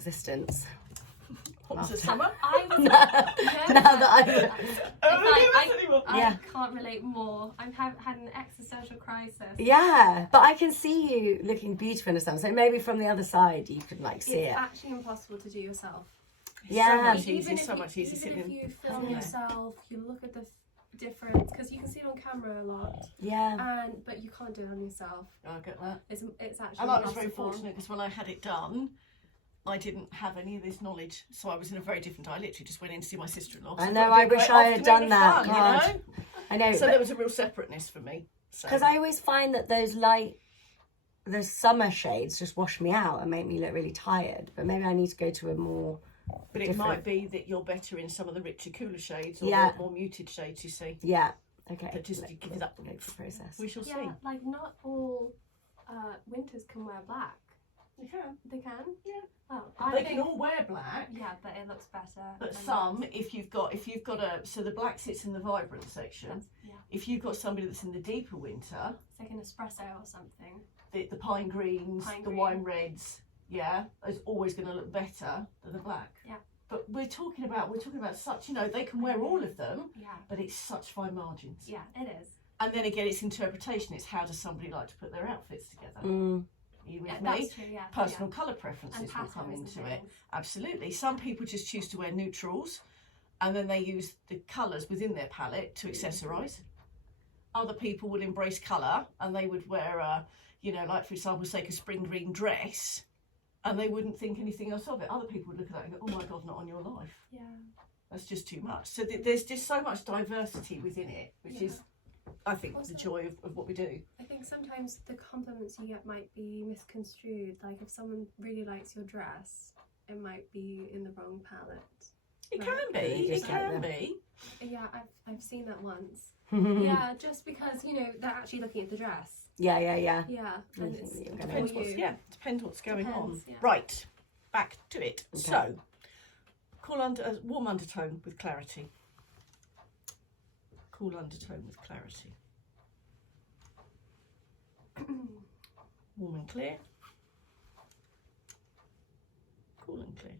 existence. What's the summer? I was Now that I can't relate more. I've had an existential crisis. Yeah, but I can see you looking beautiful in the summer. So maybe from the other side you could like see It's it. actually impossible to do yourself. Yeah. So much easier, so much easier Even sitting. if you film yourself, you look at the difference, because you can see it on camera a lot. Yeah. But you can't do it on yourself. I get that. It's actually. And I was very impossible. fortunate because when I had it done, I didn't have any of this knowledge, so I was in a very different. I literally just went in to see my sister-in-law. I know, I wish I had done that. You God. know? I know. So there was a real separateness for me. Because I always find that those summer shades just wash me out and make me look really tired. But maybe I need to go to a more. But it different. might be that you're better in some of the richer, cooler shades or Yeah. more muted shades. You see. Yeah. Okay. But just give it up. Go for the process. We shall Yeah, see. like not all winters can wear black. You can. They can. Yeah. Oh, They can all wear black. Yeah, but it looks better. But and some, if you've got so the black sits in the vibrant section. yeah, If you've got somebody that's in the deeper winter, it's like an espresso or something. the pine greens, Pine the green. wine reds, yeah, is always going to look better than the black. Yeah. But we're talking about such, they can wear all of them, Yeah. but it's such fine margins. Yeah, it is. And then again, it's interpretation. It's how does somebody like to put their outfits together? Mm. Are you with Yeah, me? that's true. Yeah. Personal yeah. colour And preferences will patterns come and into it. things. Absolutely. Some people just choose to wear neutrals and then they use the colours within their palette to accessorise. Other people will embrace colour and they would wear like for example, say a spring green dress and they wouldn't think anything else of it. Other people would look at that and go, oh my God, not on your life. Yeah. That's just too much. So there's just so much diversity within it, which is, I think, Also, the joy of what we do. I think sometimes the compliments you get might be misconstrued. Like if someone really likes your dress, it might be in the wrong palette. It Right. can be. It can be. Yeah, I've seen that once. Yeah, just because they're actually looking at the dress. Yeah. Yeah, I and think it's that you're for gonna- Depends what's, you. depends what's going on. Depends, yeah. Right, back to it. Okay. So, warm undertone with clarity. Cool undertone with clarity. Warm and clear. Cool and clear.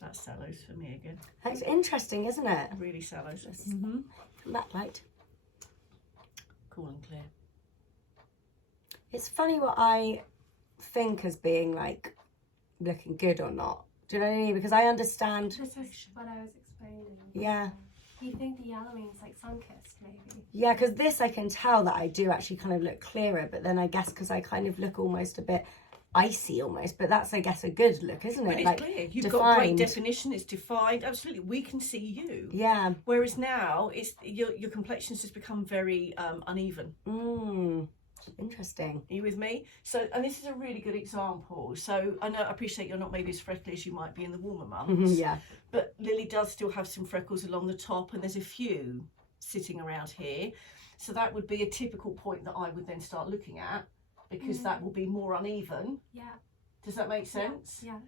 That's sallows for me again. That's interesting, isn't it? Really sallows. Come back, light. Cool and clear. It's funny what I think as being like looking good or not. Do you know what I mean? Because I understand. This is what I was explaining. Yeah. You think the yellowing's like sun-kissed, maybe? Yeah, because this I can tell that I do actually kind of look clearer, but then I guess because I kind of look almost a bit icy almost, but that's I guess a good look, isn't But it? it's Like clear. You've got great defined. definition. It's defined. Absolutely, we can see you. Yeah. Whereas now, it's your complexion's just become very uneven. Interesting. Are you with me? So, and this is a really good example. So, I appreciate you're not maybe as freckly as you might be in the warmer months. Yeah. But Lily does still have some freckles along the top, and there's a few sitting around here. So that would be a typical point that I would then start looking at, because that will be more uneven. Yeah. Does that make sense? Yeah.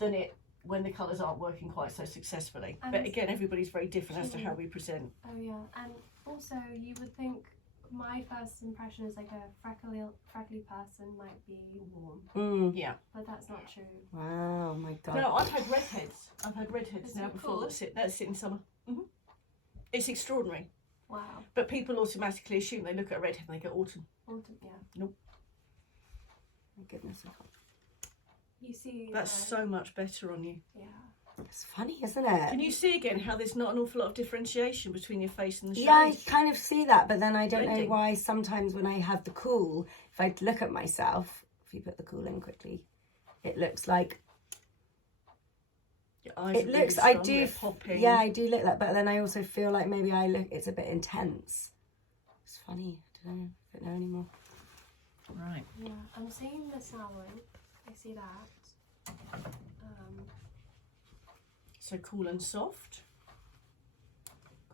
Than it when the colours aren't working quite so successfully. And but again, everybody's very different as to how we present. Oh yeah, and also you would think my first impression is like a freckly person might be warm, Yeah. but that's not true. Wow, my God. No, I've had redheads. I've had redheads Isn't now it before cool? that sit in summer. It's extraordinary. Wow. But people automatically assume they look at a redhead and they go autumn. Autumn, yeah. Nope. My goodness. I can't. You see. That's so much better on you. Yeah. It's funny, isn't it? Can you see again how there's not an awful lot of differentiation between your face and the shade? Yeah, I kind of see that, but then I don't know Blending. why sometimes when I have the cool, if I look at myself, if you put the cool in quickly, it looks like Your eyes it are looks. really I strong, do. they're popping. Yeah, I do look that, but then I also feel like maybe I look. It's a bit intense. It's funny. I don't know. I don't know anymore. Right. Yeah, I'm seeing the sallow. I see that. So cool and soft.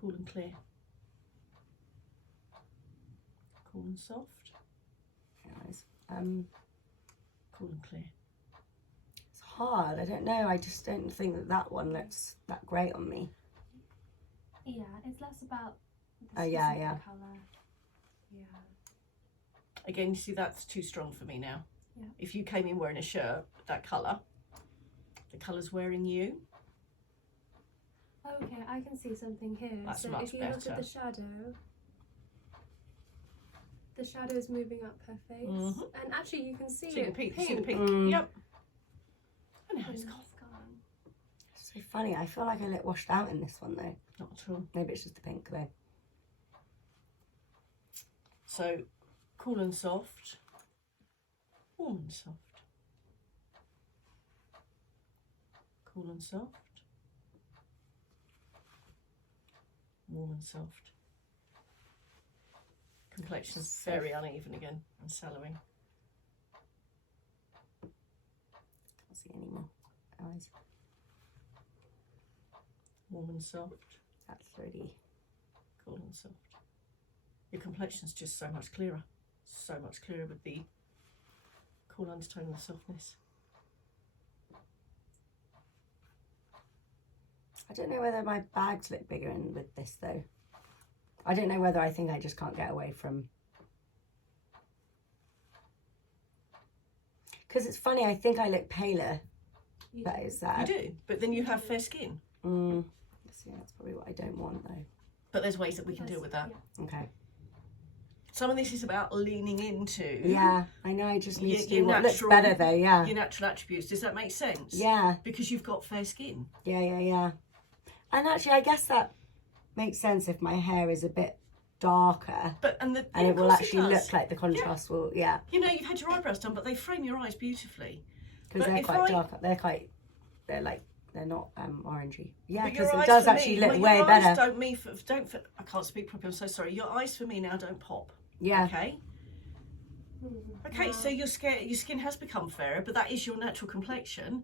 Cool and clear. Cool and soft. Anyways, Cool and clear. it's hard. I don't know. I just don't think that that one looks that great on me. Yeah, it's less about the Oh, yeah, specific yeah. colour. Yeah. Again, you see that's too strong for me now. Yeah. If you came in wearing a shirt that colour, the colour's wearing you. Okay, I can see something here. That's so much if you look better. at the shadow's moving up her face. And actually you can see See the it pink? pink. See the pink? Mm. Yep. And now And it's now gone. it's gone. It's so funny. I feel like I look washed out in this one though. Not at all. Maybe it's just the pink though. So, cool and soft, warm and soft. Cool and soft, warm and soft. Complexion's very uneven again and sallowing. Can't see any more eyes. Warm and soft, That's really. cool and soft. Your complexion's just so much clearer. So much clearer with the cool undertone and the softness. I don't know whether my bags look bigger in with this though. I don't know whether I think I just can't get away from. Because it's funny, I think I look paler. You But do. is that? You do, but then you have fair skin. Mm, yeah, that's probably what I don't want though. But there's ways that we can Yes, deal with that. yeah. Okay. Some of this is about leaning into Yeah, I know. I just need Your- to do your what looks natural- better though. Yeah. your natural attributes. Does that make sense? Yeah. Because you've got fair skin. Yeah. And actually, I guess that makes sense if my hair is a bit darker, But and and yeah, it of will course actually does. look like the contrast will. Yeah, You know, you've had your eyebrows done, but they frame your eyes beautifully. because But they're if quite I- dark. They're not orangey. Yeah, But your because it eyes does for actually me, look well, way your eyes better. I can't speak properly. I'm so sorry. Your eyes for me now don't pop. Yeah. Okay. Okay. So your skin has become fairer, but that is your natural complexion.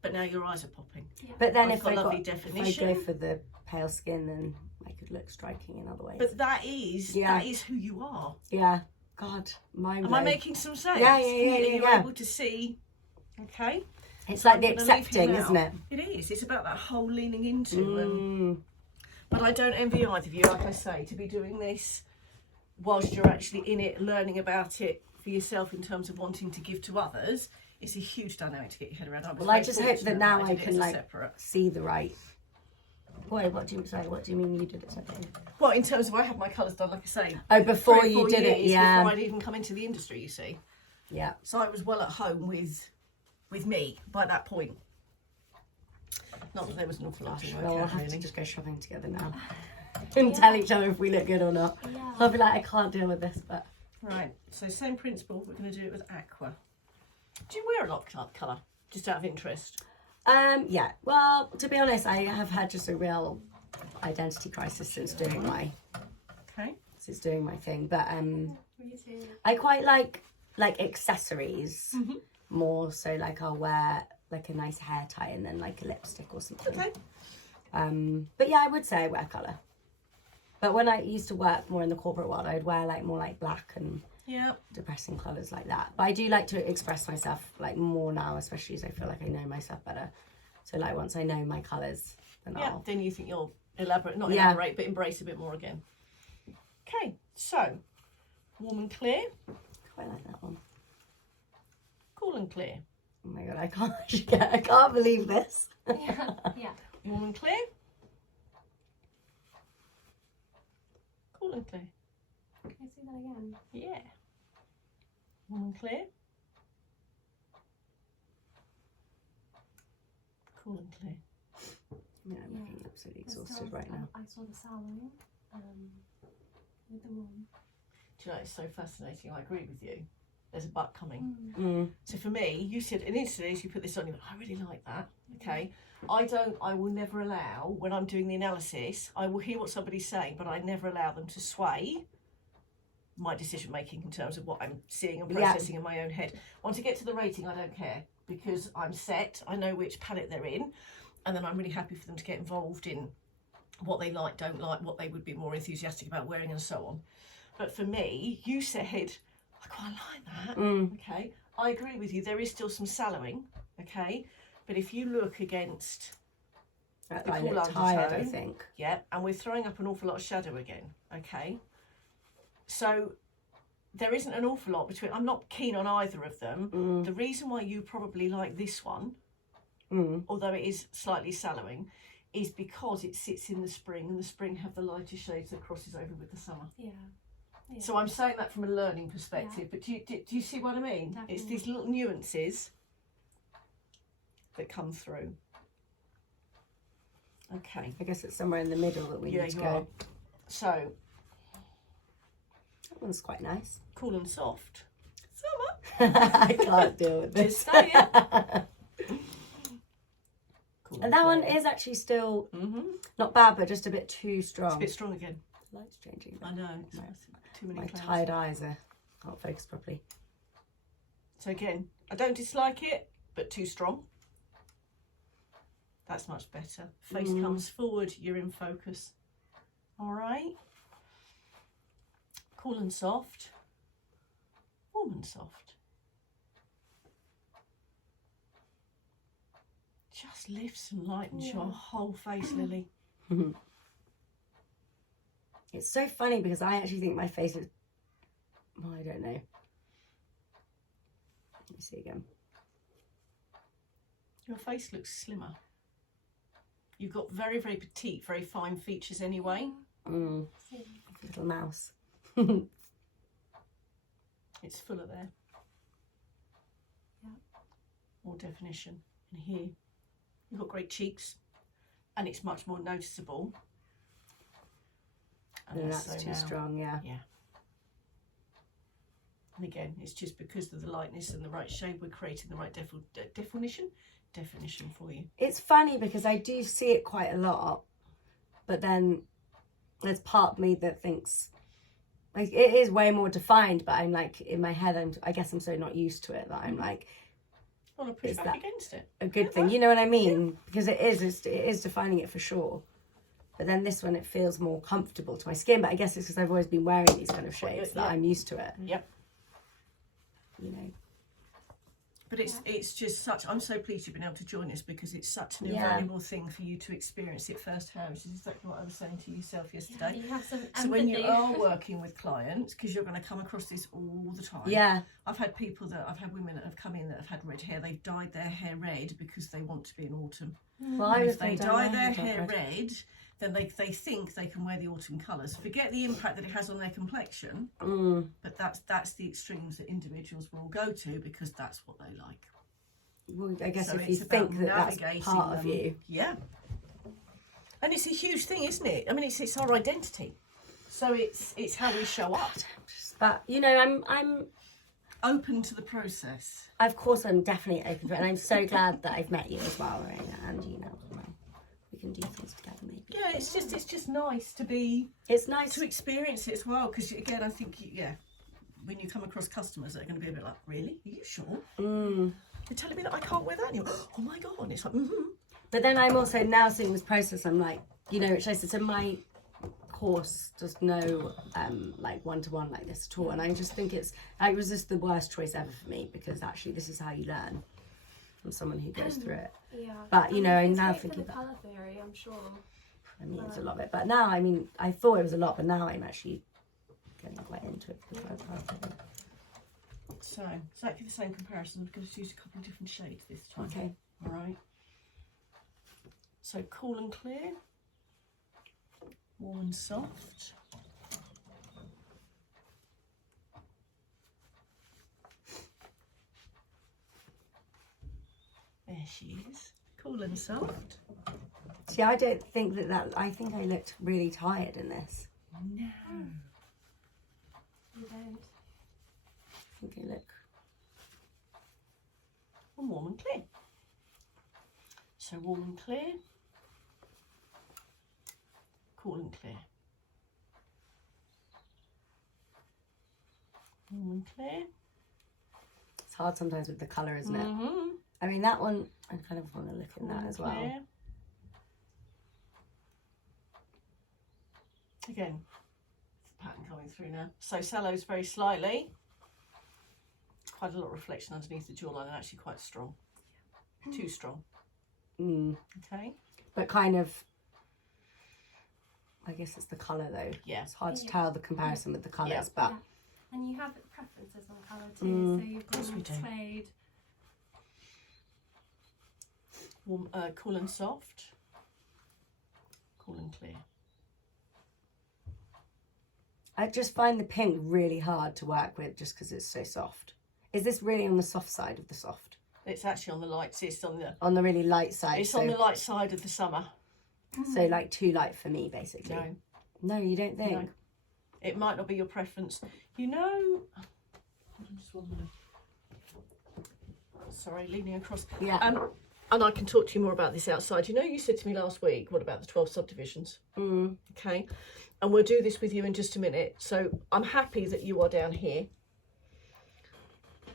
But now your eyes are popping. But then I've if got I lovely if I go definition. for the pale skin, then I could look striking in other ways. But that is who you are. Yeah. God, mind Am I blown. making some sense? Yeah, You're yeah. able to see. Okay. It's like I'm the gonna leave him accepting, now. isn't it? It is. It's about that whole leaning into. Mm. But I don't envy either of you, like I say, to be doing this whilst you're actually in it, learning about it for yourself in terms of wanting to give to others. It's a huge dynamic to get your head around. Well, I just hope that now I did it can as a like separate. see the right. Wait, what do you mean you did it separately? Well, in terms of I had my colours done, like I say, Oh, before 3 or 4 you did it, years yeah, before I'd even come into the industry, you see. yeah. So I was well at home with me by that point. Not that there was an awful lot to work Well, we'll out, have really. to just go shopping together now and tell each other if we look good or not. Yeah. I'll be like, I can't deal with this, but Right, so same principle, we're going to do it with aqua. Do you wear a lot of colour, just out of interest? yeah. Well, to be honest, I have had just a real identity crisis since doing my Okay. thing. But Me too. I quite like accessories more. So like I'll wear like a nice hair tie and then like a lipstick or something. Okay. But yeah, I would say I wear colour. But when I used to work more in the corporate world, I'd wear like more like black and Yeah. depressing colours like that. But I do like to express myself like more now, especially as I feel like I know myself better. So like once I know my colours, then Yeah, I'll. then you think you'll elaborate, not Yeah. elaborate, but embrace a bit more again. Okay, so warm and clear, Quite like that one. cool and clear. Oh my god, I can't believe this. Yeah. Yeah. Warm and clear. Cool and clear. Can I see that again? Yeah. Warm and clear. Cool and clear. Yeah, I'm looking absolutely exhausted right now. I saw the salon with the one. Do you know, it's so fascinating. I agree with you. There's a but coming. Mm. So for me, you said, and instantly as you put this on, you went, I really like that. Okay. I will never allow, when I'm doing the analysis, I will hear what somebody's saying, but I never allow them to sway my decision making in terms of what I'm seeing and Yeah. processing in my own head. Once I get to the rating, I don't care because I'm set. I know which palette they're in, and then I'm really happy for them to get involved in what they like, don't like, what they would be more enthusiastic about wearing, and so on. But for me, you said, I quite like that. Mm. Okay, I agree with you. There is still some sallowing. Okay, but if you look against, I The cool look tired, I undertone. think. yeah, and we're throwing up an awful lot of shadow again. Okay, so there isn't an awful lot between. I'm not keen on either of them. The reason why you probably like this one, although it is slightly sallowing, is because it sits in the spring, and the spring have the lighter shades that crosses over with the summer. Yeah. Yeah. So I'm saying that from a learning perspective, but do you see what I mean? Definitely. It's these little nuances that come through. Okay. I guess it's somewhere in the middle that we need to you go. are. So That one's quite nice. cool and soft. Summer. I can't deal with this. Just saying. Cool And that one clear. is actually still Mm-hmm. not bad, but just a bit too strong. It's a bit strong again. The light's changing. I know. It's My- too many My clouds. tired eyes can't focus properly. So again, I don't dislike it, but too strong. That's much better. Face comes forward, you're in focus. All right. Cool and soft. Warm and soft. Just lifts and lightens your whole face, Lily. It's so funny because I actually think my face is. Well, I don't know. Let me see again. Your face looks slimmer. You've got very, very petite, very fine features anyway. Little mouse. It's fuller there. Yeah. More definition. And here, you've got great cheeks, and it's much more noticeable. And No, less that's so too now. strong, yeah. Yeah. And again, it's just because of the lightness and the right shade, we're creating the right definition for you. It's funny because I do see it quite a lot, but then there's part of me that thinks like it is way more defined, but I'm like in my head I guess I'm so not used to it that I'm like I want to push Is back that- against it. a good thing. You know what I mean? Because it is defining it for sure. But then this one, it feels more comfortable to my skin. But I guess it's because I've always been wearing these kind of shades that Yeah. I'm used to it. Yep. You know. But it's just such, I'm so pleased you've been able to join us because it's such an Yeah. invaluable thing for you to experience it firsthand, which is exactly what I was saying to yourself yesterday. You have some empathy. So when you are working with clients, because you're going to come across this all the time. Yeah. I've had women that have come in that have had red hair. They've dyed their hair red because they want to be in autumn. Well, I And was if they gonna dye my their dark hair red. red, then they think they can wear the autumn colours. Forget the impact that it has on their complexion, but that's the extremes that individuals will go to because that's what they like. Well, I guess So if you it's about think that that's navigating part of them. you. Yeah. And it's a huge thing, isn't it? I mean, it's our identity. So it's how we show up. But you know, I'm Open to the process. of course I'm definitely open to it, and I'm so glad that I've met you as well, Lorena, and you know, we can do things together maybe. Yeah, it's just nice to be It's nice to experience it as well. Because again, I think when you come across customers that are going to be a bit like, really? Are you sure? You're telling me that I can't wear that? And you're, oh my god! And it's like, But then I'm also now seeing this process. I'm like, you know, which I said, so my course does no like one-to-one like this at all, and I just think it was just the worst choice ever for me because actually this is how you learn from someone who goes through it. Yeah. But you know, I'm it's now great for thinking the about. colour theory, I'm sure. I mean, it's a lot of it, but now I mean, I thought it was a lot, but now I'm actually getting quite into it for the first time. So exactly the same comparison. I'm going to use a couple of different shades this time. Okay. All right. So cool and clear, warm and soft. There she is, cool and soft. See, I don't think that. I think I looked really tired in this. No. You don't. I think I look. And warm and clear. So warm and clear, cool and clear. Warm and clear. It's hard sometimes with the colour, isn't it? Mm-hmm. I mean, that one, I kind of want to look in that as well. Clear. Again, it's the pattern coming through now. So sallows very slightly. Quite a lot of reflection underneath the jawline and actually quite strong. Too strong. Okay. But kind of, I guess it's the colour though. Yeah. It's hard to tell the comparison with the colours, Yeah. but And you have preferences on colour too. So you've course we got do. suede. Warm, cool and soft. Cool and clear. I just find the pink really hard to work with just because it's so soft. Is this really on the soft side of the soft? It's actually on the light. It's on the really light side. It's on the light side of the summer. So like too light for me, basically. No, No, you don't think? no. It might not be your preference. You know. Hold on just 1 minute. Sorry, leaning across. Yeah. And I can talk to you more about this outside. You know, you said to me last week, what about the 12 subdivisions? Mm. Okay. And we'll do this with you in just a minute. So I'm happy that you are down here.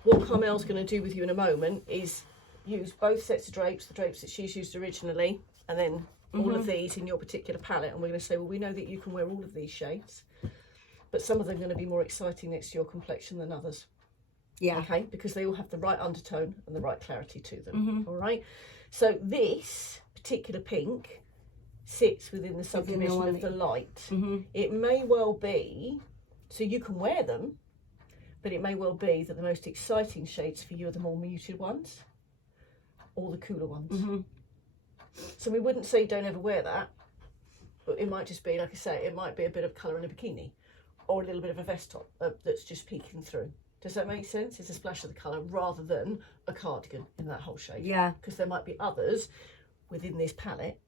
What Carmel's going to do with you in a moment is use both sets of drapes, the drapes that she's used originally, and then all of these in your particular palette. And we're going to say, well, we know that you can wear all of these shades, but some of them are going to be more exciting next to your complexion than others. Yeah. Okay, because they all have the right undertone and the right clarity to them. All right. So this particular pink sits within the subdivision of the light. It may well be, so you can wear them, but it may well be that the most exciting shades for you are the more muted ones or the cooler ones. So we wouldn't say don't ever wear that, but it might just be, like I say, it might be a bit of colour in a bikini or a little bit of a vest top that's just peeking through. Does that make sense? It's a splash of the colour rather than a cardigan in that whole shade. Yeah. Because there might be others within this palette.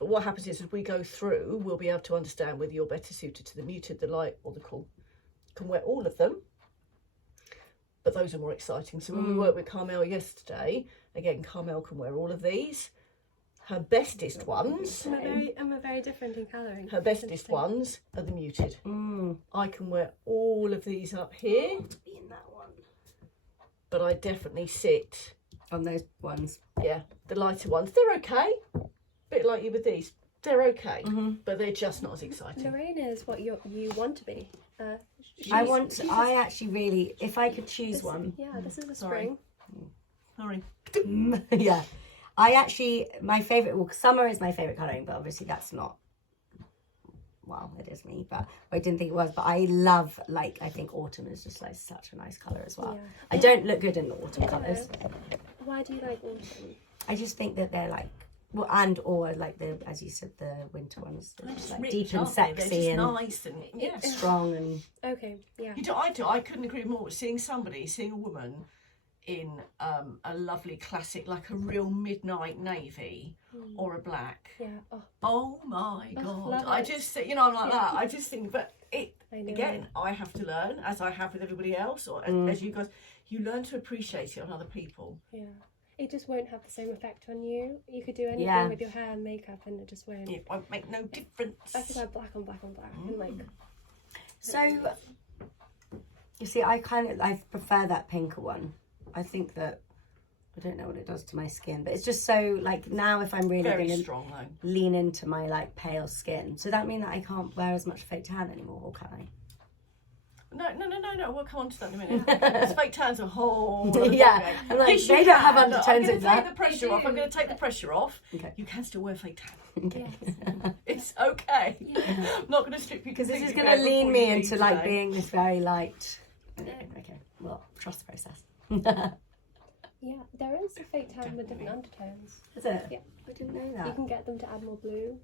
But what happens is, as we go through, we'll be able to understand whether you're better suited to the muted, the light, or the cool. You can wear all of them, but those are more exciting. So when we worked with Carmel yesterday, again, Carmel can wear all of these. Her bestest ones, I'm a very different in colouring. her bestest ones are the muted. I can wear all of these up here, Be in that one. but I definitely sit, On those ones. yeah, the lighter ones. They're okay, bit like you with these. They're okay, but they're just not as exciting. Lorraine is what you want to be. I actually really, if I could choose one. Yeah, this is a Sorry. spring. Sorry. Yeah. I actually, my favourite, well, summer is my favourite colouring, but obviously that's not, well, it is me, but I didn't think it was. But I love, like, I think autumn is just like such a nice colour as well. Yeah. I don't look good in the autumn colours. Why do you like autumn? I just think that they're like, well, and or like the, as you said, the winter ones, they're just like deep and sexy and nice and strong and. Okay, yeah. I couldn't agree more. Seeing a woman in a lovely classic, like a real midnight navy or a black. Yeah. Oh my God. love I it. just, I'm like that. I just think, but it, I know. again, I have to learn, as I have with everybody else, or as you guys, you learn to appreciate it on other people. Yeah. It just won't have the same effect on you. You could do anything Yeah. with your hair and makeup and it just won't. It won't make no difference. I could wear black on black on black and like So, you see, I prefer that pinker one. I think that, I don't know what it does to my skin, but it's just so, like, now if I'm really Very going to strong though. lean into my, like, pale skin, so that mean that I can't wear as much fake tan anymore, or can I? No. We'll come on to that in a minute. Because fake tan's a whole. other Yeah, ballgame. I'm like, Yes, you they don't have can. Look, undertones in I'm that. going to take the pressure off. I'm going to take the pressure off. Okay. You can still wear fake tan. Okay. It's okay. I'm not going to strip you Because this is completely going to bare lean before me you into, leave like, today. being this very light. Okay, well, trust the process. yeah, there is a fake tan with different undertones. Is it? Yeah. I didn't know You that. can get them to add more blue.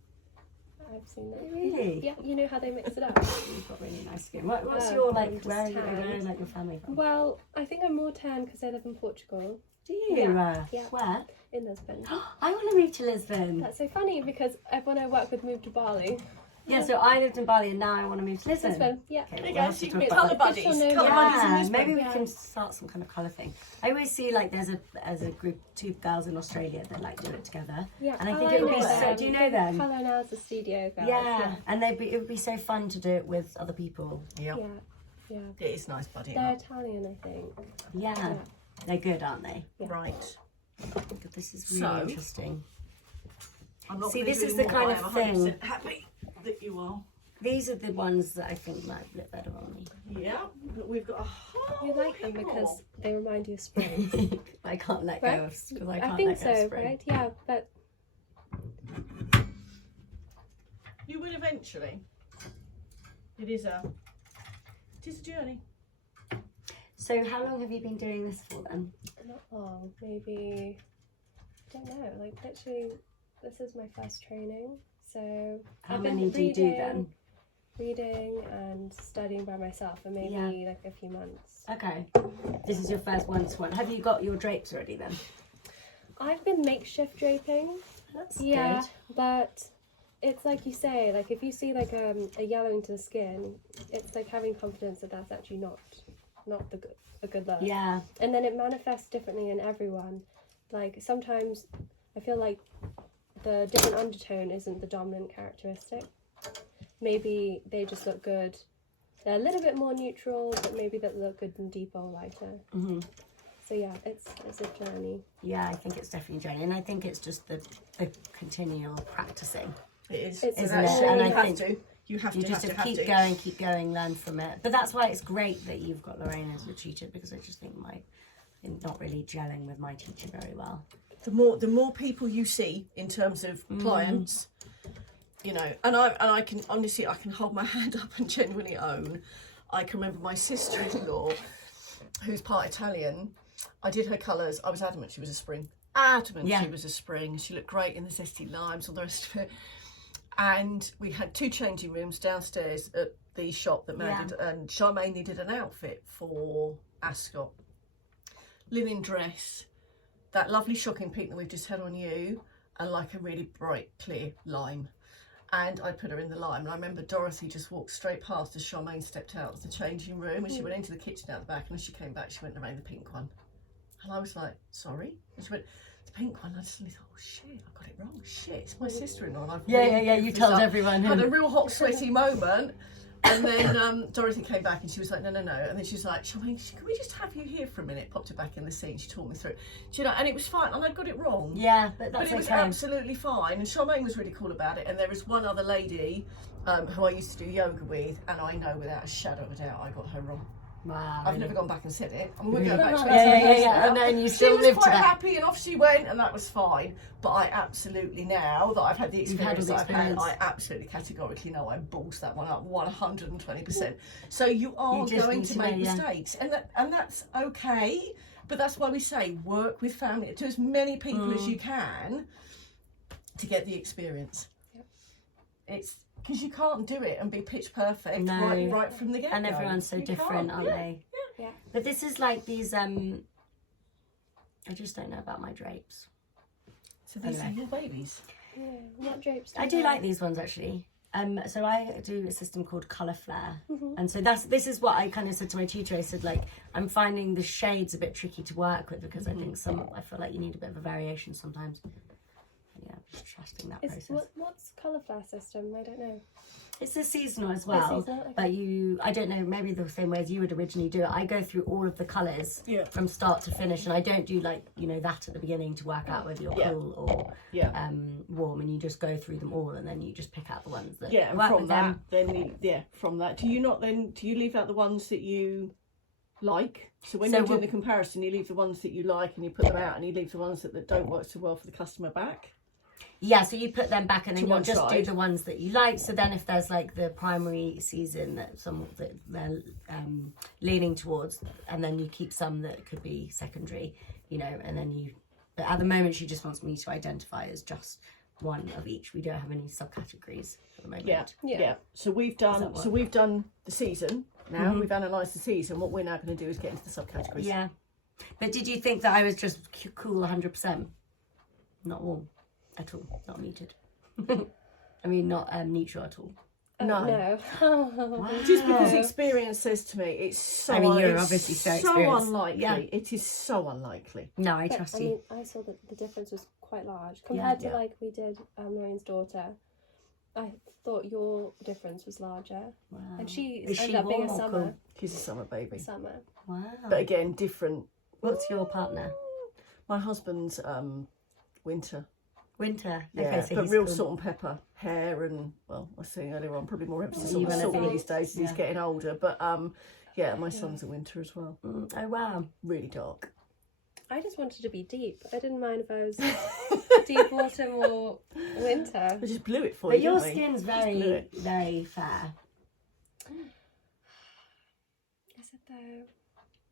I've seen that. Really? Yeah, you know how they mix it up. You've got really nice skin. What's Oh, your, I'm like, just where tan. is, like, your family from? Well, I think I'm more tan because I live in Portugal, Do you? Yeah. Where? in Lisbon. I want to move to Lisbon. That's so funny because everyone I work with moved to Bali. Yeah, so I lived in Bali and now I want to move to Lisbon. Lisbon, yeah. Okay, There you we'll go, have so to you can talk be about colour that. buddies. Official name, Colour buddies in Yeah, Lisbon. maybe we Yeah. can start some kind of colour thing. I always see, like, there's a group, 2 girls in Australia that, like, do it together. Yeah, And I oh, think it would be know so, them. do you know them? Colour Now is a studio girl. Yeah, and it would be so fun to do it with other people. Yep. Yeah. It is nice, buddy. They're Italian, I think. Yeah, Yeah. they're good, aren't they? Yeah. Right. But this is really So- interesting. I'm not See, gonna this do is the more, kind but of I'm thing- 100% happy that you are. These are the ones that I think might look better on me. Yeah, but we've got a whole You like them heap because more. they remind you of spring. I can't let Right? go of because I can't I think let go of so, spring. right? Yeah, but You will eventually. It is a journey. So how long have you been doing this for then? Not long, maybe, I don't know, like literally, this is my first training. So How I've been many do you do then? reading and studying by myself for maybe like a few months. Okay. This is your first one-to-one. Have you got your drapes ready then? I've been makeshift draping. That's Yeah, good. but it's like you say, like if you see like a yellowing to the skin, it's like having confidence that that's actually not a good look. Yeah. And then it manifests differently in everyone. Like sometimes I feel like the different undertone isn't the dominant characteristic. Maybe they just look good. They're a little bit more neutral, but maybe they look good in deeper or lighter. Mm-hmm. So yeah, it's a journey. Yeah, I think it's definitely a journey, and I think it's just the continual practicing. It is. It's Isn't it? actually- And I you have think to. You have you to. just have to. keep going, learn from it. But that's why it's great that you've got Lorraine as your teacher, because I just think I'm not really gelling with my teacher very well. The more people you see in terms of clients, you know, and I can honestly, I can hold my hand up and genuinely own. I can remember my sister-in-law, who's part Italian. I did her colours. I was adamant she was a spring. She was a spring. She looked great in the zesty limes, all the rest of it. And we had 2 changing rooms downstairs at the shop that Maddie and Charmaine needed an outfit for Ascot. Linen dress, that lovely shocking pink that we've just had on you, and like a really bright clear lime. And I put her in the lime, and I remember Dorothy just walked straight past as Charmaine stepped out of the changing room, and she went into the kitchen out the back, and as she came back she went, "Lorraine, the pink one." And I was like, "Sorry?" And she went, "The pink one." I just thought, "Oh shit, I got it wrong. Shit, it's my sister-in-law." And I've really You this told up. everyone. Had a real hot sweaty moment. And then Dorothy came back and she was like, no. And then she was like, Charmaine, can we just have you here for a minute? Popped her back in the scene. She talked me through it. Do you know, and it was fine. And I got it wrong. Yeah, but that's But it was okay. absolutely fine. And Charmaine was really cool about it. And there was one other lady who I used to do yoga with. And I know without a shadow of a doubt, I got her wrong. Wow. I've never gone back and said it. And we're going back to Yeah. And then you still she was live to quite that. happy and off she went, and that was fine. But I absolutely, now that I've had the You've had all experience the that I've had, experience. I absolutely categorically know I balls that one up 120%. So you are You just going need to to make know, yeah. mistakes, and that's okay. But that's why we say work with family, to as many people as you can, to get the experience. Yep. It's because you can't do it and be pitch perfect No. right from the get-go. And everyone's so You different, can't. aren't they? Yeah. But this is like these, I just don't know about my drapes. So these are your babies. Yeah. What drapes? I do you like have? these ones actually. So I do a system called Colour Flare, Mm-hmm. and so this is what I kind of said to my teacher. I said, like, I'm finding the shades a bit tricky to work with because I think I feel like you need a bit of a variation sometimes. And yeah, I'm just trusting that process. What's colour flare system? I don't know. It's a seasonal as well, seasonal, okay. but I don't know, maybe the same way as you would originally do it. I go through all of the colours from start to finish, and I don't do like, that at the beginning to work out whether you're cool or warm, and you just go through them all, and then you just pick out the ones that And work from with that, them. from that, do you leave out the ones that you like? So when So you're doing we'll- the comparison, you leave the ones that you like and you put them out, and you leave the ones that don't work so well for the customer back. Yeah, so you put them back, and then To you'll one just do side. the ones that you like. So then if there's like the primary season that they're leaning towards, and then you keep some that could be secondary, and then but at the moment she just wants me to identify as just one of each. We don't have any subcategories at the moment. Yeah. So we've done the season now. We've analysed the season. What we're now going to do is get into the subcategories. Yeah. But did you think that I was just cool 100%? Not warm at all, not muted. I mean, not neutral at all. No. No. Just because experience says to me, it's so. I mean, you're it's obviously so experienced. unlikely. Yeah. It is so unlikely. No, I But, trust I you. mean, I saw that the difference was quite large compared Yeah. to like we did Lorraine's daughter. I thought your difference was larger, Wow. and she Is ended she up being a warm or summer. cool? She's a summer baby, Summer. Wow. but again, different. What's your partner? My husband's winter. Winter. Yeah, Okay, so but he's real cool. salt and pepper hair, and well, I was saying earlier on, probably more emphasis You on the wanna salt be- these days as he's yeah. getting older. But my son's a winter as well. Oh wow. Really dark. I just wanted to be deep. I didn't mind if I was deep autumn or winter. I just blew it for But you. your didn't we? skin's blew very, it. very fair. Is it though?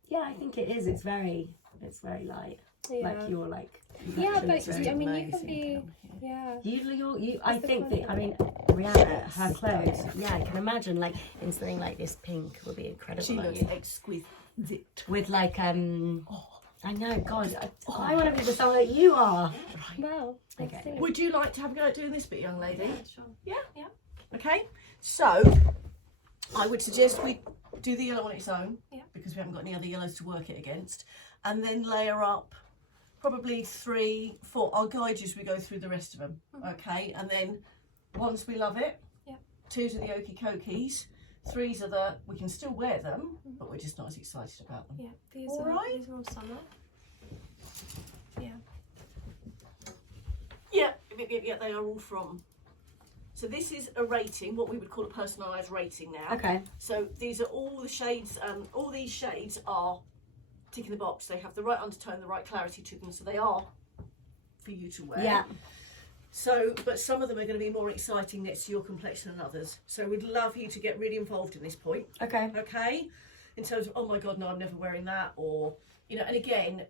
Yeah, I think it is. It's very light. Yeah. Like you're like. Yeah, it's but very- I mean, you can be. Yeah. You. I the think that. I mean, confidence. Rihanna, her clothes. Yeah, I can imagine like in something like this pink would be incredible. She on looks you. exquisite. With like I know, God, I want to be the someone that you are. Well, let's Okay. see. Would you like to have a go at doing this bit, young lady? Sure. Yeah? Yeah. Okay. So, I would suggest we do the yellow on its own, Yeah. because we haven't got any other yellows to work it against, and then layer up probably 3, 4. I'll guide you as we go through the rest of them. Okay. And then once we love it, Yeah. 2s are the okie cokies. 3s are the, we can still wear them, but we're just not as excited about them. Yeah. These All are right. these are all summer. Yeah. Yeah, they are all from. So this is a rating, what we would call a personalised rating now. Okay. So these are all the shades, all these shades are ticking the box. They have the right undertone, the right clarity to them, so they are for you to wear. Yeah. So, but some of them are going to be more exciting next to your complexion than others. So we'd love you to get really involved in this point. Okay. Okay, in terms of, oh my god, no, I'm never wearing that, or and again,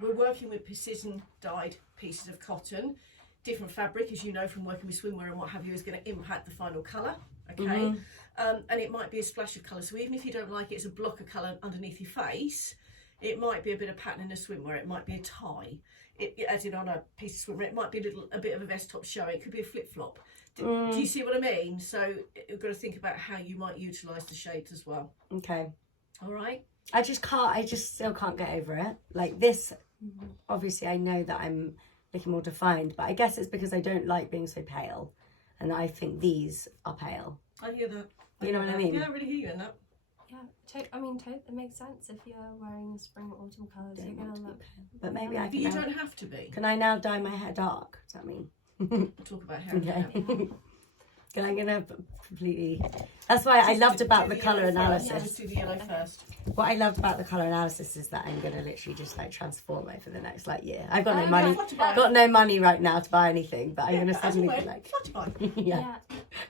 we're working with precision dyed pieces of cotton. Different fabric, as you know from working with swimwear and what have you, is going to impact the final colour. Okay, and it might be a splash of colour. So even if you don't like it as a block of colour underneath your face, it might be a bit of pattern in a swimwear. It might be a tie. As in on a piece of swimwear, it might be a bit of a vest top showing. It could be a flip flop. Do you see what I mean? So you've got to think about how you might utilise the shades as well. Okay. All right. I just still can't get over it. Like this, obviously I know that I'm looking more defined, but I guess it's because I don't like being so pale. And I think these are pale. I hear that. You know what I mean? Yeah, I really hear you in that. Yeah. It makes sense if you're wearing the spring autumn colours. You're gonna look. But maybe I But can. you Now, don't have to be. can I now dye my hair dark? Does that mean? We'll talk about hair. Okay. Can I gonna completely? That's why I loved about the colour analysis. Let's do the yellow first. What I loved about the colour analysis is that I'm gonna literally just like transform it for the next like year. I've got no Oh, money. yeah. Got no money right now to buy anything, but I'm gonna suddenly be like, Flutterby. yeah.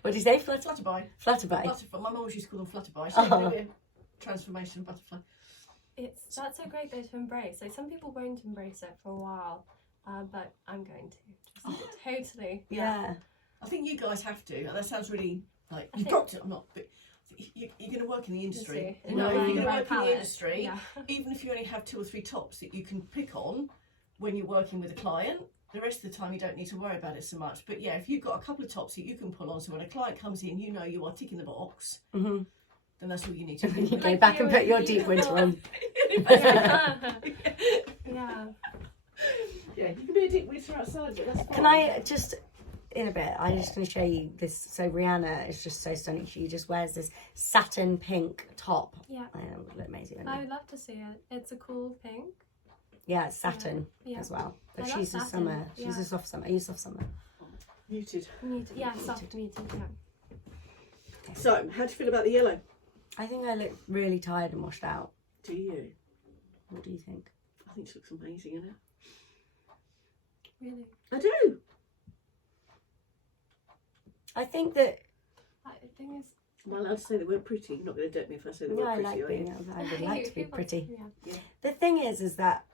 What do you say? Flutterby. Flutterby. Butterfly. My mum always used to call them flutterby. Oh. So transformation butterfly. That's so great though to embrace. Like some people won't embrace it for a while, but I'm going to. Just totally. Yeah. I think you guys have to. That sounds really like I you've think- got to. I'm not. But you're going to work in the industry. See, No, not you're wearing gonna the right work in the palette. industry. Yeah. Even if you only have 2 or 3 tops that you can pick on when you're working with a client, the rest of the time you don't need to worry about it so much. But yeah, if you've got a couple of tops that you can pull on, so when a client comes in, you know you are ticking the box, Mhm. then that's all you need to You do. go back and put your deep winter on. Yeah. Yeah, you can be a deep winter outside, but that's fine. Can I just, in a bit, I'm just going to show you this. So Rihanna is just so stunning. She just wears this satin pink top. Yeah. I know, it would look amazing. wouldn't I it? would love to see it. It's a cool pink. Yeah, it's satin Yeah. as well. But I love she's a satin, summer. She's yeah. a soft summer. Are you soft summer? Muted. Yeah, soft muted. Yeah. So, how do you feel about the yellow? I think I look really tired and washed out. Do you? What do you think? I think she looks amazing in it. Really. I do. I think that, The thing is, Am I allowed to say they weren't pretty? You're not going to doubt me if I say they yeah, weren't I pretty, like are being, you? I would like to be people- pretty. Yeah. The thing is that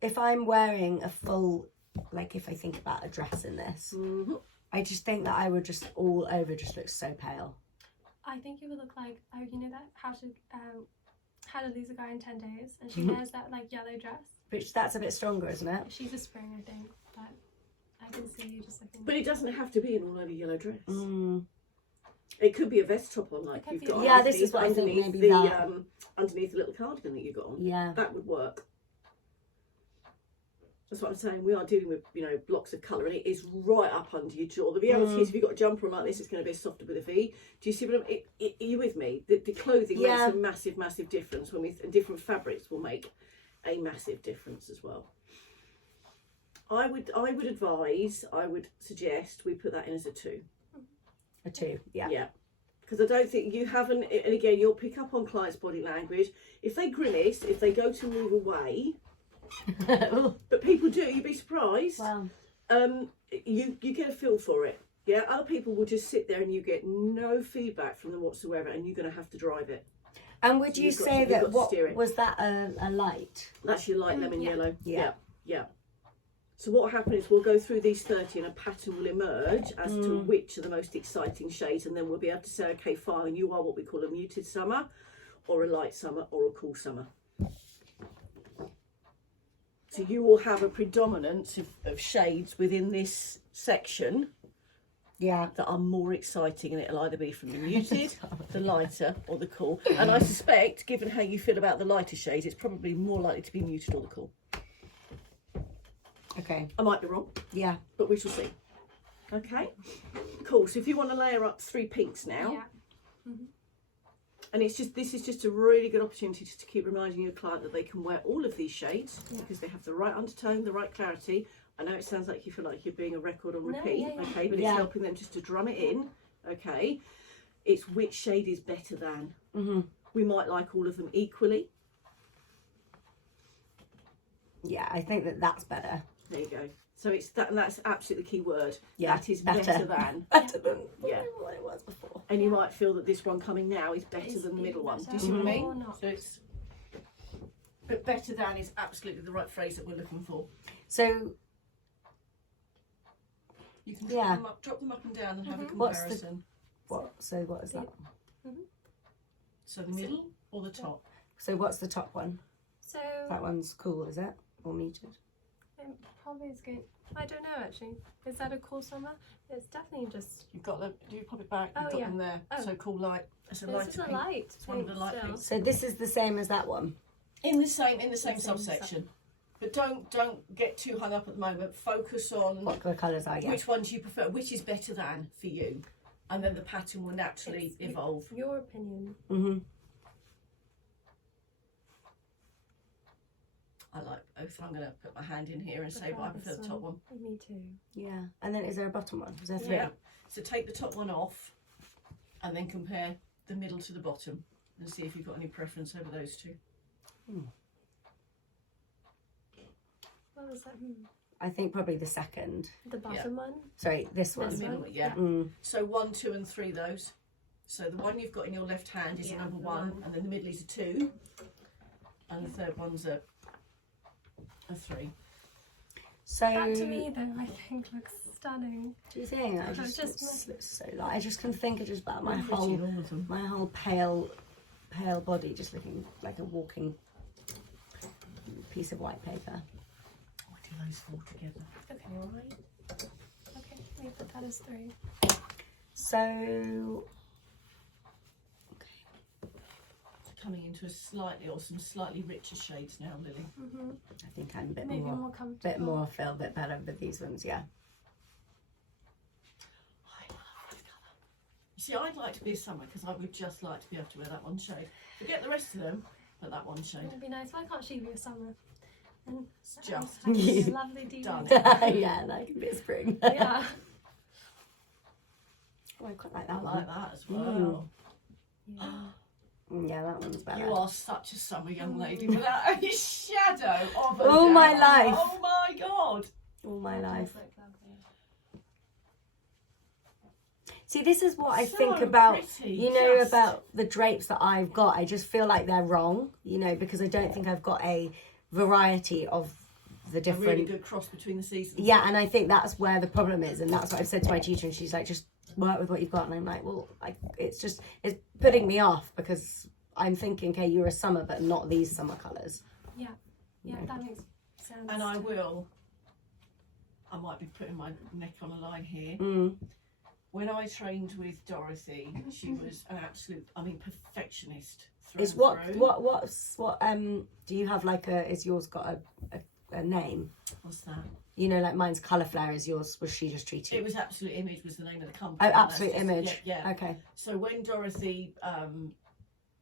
if I'm wearing a full, like if I think about a dress in this, Mhm. I just think that I would just all over just look so pale. I think you would look like, you know that how to lose a guy in 10 days, and she wears that like yellow dress. Which that's a bit stronger, isn't it? She's a spring, I think, but I can see you just looking. But it doesn't have to be an all over yellow dress. Mm. It could be a vest top on, like It could you've be got. a- Yeah, this is underneath- what I think underneath maybe the that. underneath the little cardigan that you got on. Yeah. That would work. That's what I'm saying. We are dealing with, blocks of colour, and it is right up under your jaw. The reality is, if you've got a jumper on like this, it's going to be softer with a V. Do you see what I'm? Are you with me? The clothing Yeah. makes a massive, massive difference. Different fabrics will make a massive difference as well. I would advise. I would suggest we put that in as a 2. A 2. Yeah. Yeah. Because I don't think you haven't, and again, you'll pick up on clients' body language. If they grimace, if they go to move away, but people do, you'd be surprised. Wow. You get a feel for it. Yeah, other people will just sit there and you get no feedback from them whatsoever, and you're going to have to drive it. And would So you you've got say you've that got to what steer it. was that a light? That's your light lemon yeah. yellow. Yeah. Yeah. So what will happen is we'll go through these 30 and a pattern will emerge as to which are the most exciting shades, and then we'll be able to say, okay, fine, you are what we call a muted summer, or a light summer, or a cool summer. So you will have a predominance of shades within this section Yeah. that are more exciting, and it'll either be from the muted, the lighter, or the cool. And I suspect, given how you feel about the lighter shades, it's probably more likely to be muted or the cool. Okay. I might be wrong, Yeah. but we shall see. Okay, cool. So if you want to layer up 3 pinks now, Yeah. and this is just a really good opportunity just to keep reminding your client that they can wear all of these shades because they have the right undertone, the right clarity. I know it sounds like you feel like you're being a record on No, repeat, yeah. okay, but it's helping them just to drum it in, okay. It's which shade is better than. We might like all of them equally. Yeah, I think that's better. There you go. So it's that, and that's absolutely the key word. Yeah, that is better. better than. Better than Yeah. what it was before. And you might feel that this one coming now is better Is than the middle one. Do you better see what I or mean? not. So it's, but better than is absolutely the right phrase that we're looking for. So You can Yeah. drop them up and down and have a What's the- comparison. what is that? So the middle or the top? So what's the top one? So That one's cool, is it? Or muted? it probably is going. I don't know actually. Is that a cool summer? It's definitely just. You've got do you pop it back? Oh, You've got yeah. them there. Oh. So cool light. It's a This lighter is a pink. light. It's one of the pink light still. pinks. So this is the same as that one. In the same same subsection. But don't get too hung up at the moment. Focus on What the colours are, yeah. which ones you prefer, which is better than for you, and then the pattern will naturally It's evolve. Your opinion. Mm-hmm. I like both. I'm going to put my hand in here and say what I prefer the top one. Me too. Yeah. And then is there a bottom one? Is there 3? Yeah. So take the top one off, and then compare the middle to the bottom, and see if you've got any preference over those two. What was that? I think probably the second. The bottom one. Sorry, this one. This The middle one? one, yeah. Mm. So 1, 2, and 3. Those. So the one you've got in your left hand is a Yeah, number the 1, one. and then the middle is a 2, and the third one's a 3. So That to me though, I think looks stunning. do you think? I I've just, just- it's so light. I just can think of just about my Pretty whole in all of them. pale body just looking like a walking piece of white paper. I do those 4 together. Okay, alright. Okay, we put that as 3. So Coming into some slightly richer shades now, Lily. I think I'm a bit Maybe more more comfortable. feel a bit better with these ones, yeah. I love this colour. You see, I'd like to be a summer because I would just like to be able to wear that one shade. Forget the rest of them, but that one shade. It'd be nice. Why can't she be a summer? And Just have a lovely deep. done. Yeah, that could be a spring. Yeah. Oh, I quite like I that like one. that as well. Yeah. Yeah, that one's better. You are such a summer young lady without a shadow of a All my doubt. life. Oh my god. All my life. Like lovely. See, this is what I So think about, pretty, you know, just- about the drapes that I've got. I just feel like they're wrong, you know, because I don't think I've got a variety of the A different. really good cross between the seasons. Yeah, and I think that's where the problem is, and that's what I've said to my teacher, and she's like, just work with what you've got. And I'm like, well, it's putting me off because I'm thinking, okay, you're a summer, but not these summer colours. Yeah. Yeah, that makes sense. And I might be putting my neck on a line here. Mm. When I trained with Dorothy, she was an absolute, perfectionist. Through Is and what through. do you have like is yours got a name? What's that? You know, like mine's Colour Flare. Is yours? Was she just treated? It was Absolute Image was the name of the company. Oh, and that's Absolute just- Image. Yeah. Okay. So when Dorothy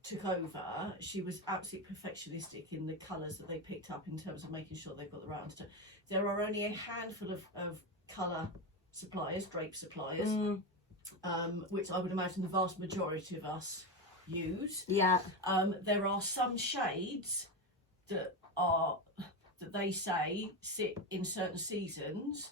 took over, she was absolutely perfectionistic in the colours that they picked up in terms of making sure they've got the right undertone. There are only a handful of colour suppliers, drape suppliers, Mm, which I would imagine the vast majority of us use. yeah. There are some shades that they say sit in certain seasons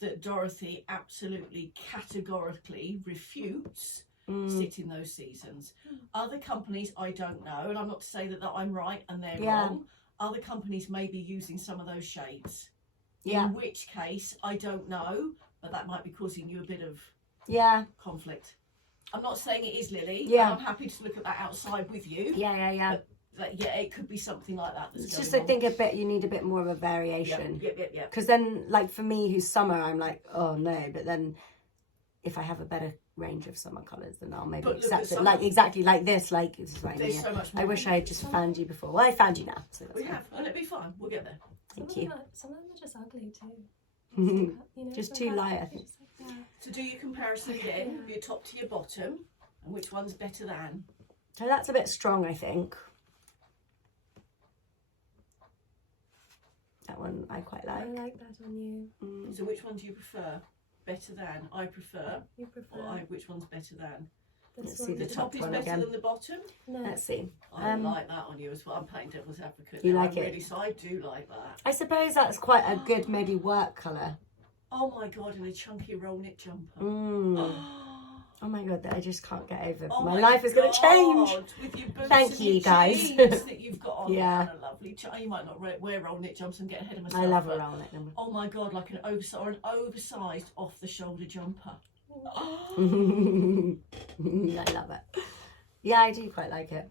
that Dorothy absolutely categorically refutes sit in those seasons. Other companies, I don't know, and I'm not to say that I'm right and they're Yeah. wrong. Other companies may be using some of those shades. Yeah. In which case, I don't know, but that might be causing you a bit of Yeah. conflict. I'm not saying it is, Lily. Yeah. And I'm happy to look at that outside with you. Yeah. But yeah, it could be something like that. That's It's going just I on. think you need a bit more of a variation. Yep. Because then, like for me, who's summer, I'm like, oh no. But then, if I have a better range of summer colours, then I'll maybe But look accept at it. summer. Like exactly like this. Like this is right There's here. so much more. I wish I had just found you before. Well, I found you now. So that's We fine. have, and it'll be fine. We'll get there. Thank you. Some of them are just ugly too. Mhm. You know, Just some too colours light, I are think. just like that. So do your comparison again, your top to your bottom, and which one's better than? So that's a bit strong, I think. That one I quite I like. like that on you. Mm. So which one do you prefer? Better than? I prefer. You prefer Or which one's better than? this Let's one. see The The top top is one better again. than the bottom. No, Let's see. I like that on you as well. I'm playing devil's advocate. You now. like I'm it? Really, so I do like that. I suppose that's quite a good maybe work colour. Oh my god, and a chunky roll knit jumper. Mm. Oh my god, that I just can't get over. Oh my life is going to God, change. with your boots Thank and you, your guys. jeans that you've got on. Yeah. And a lovely. You might not wear roll knit jumps and get ahead of myself. I love a but- roll knit number. Oh my god, like an oversized off the shoulder jumper. I love it. Yeah, I do quite like it.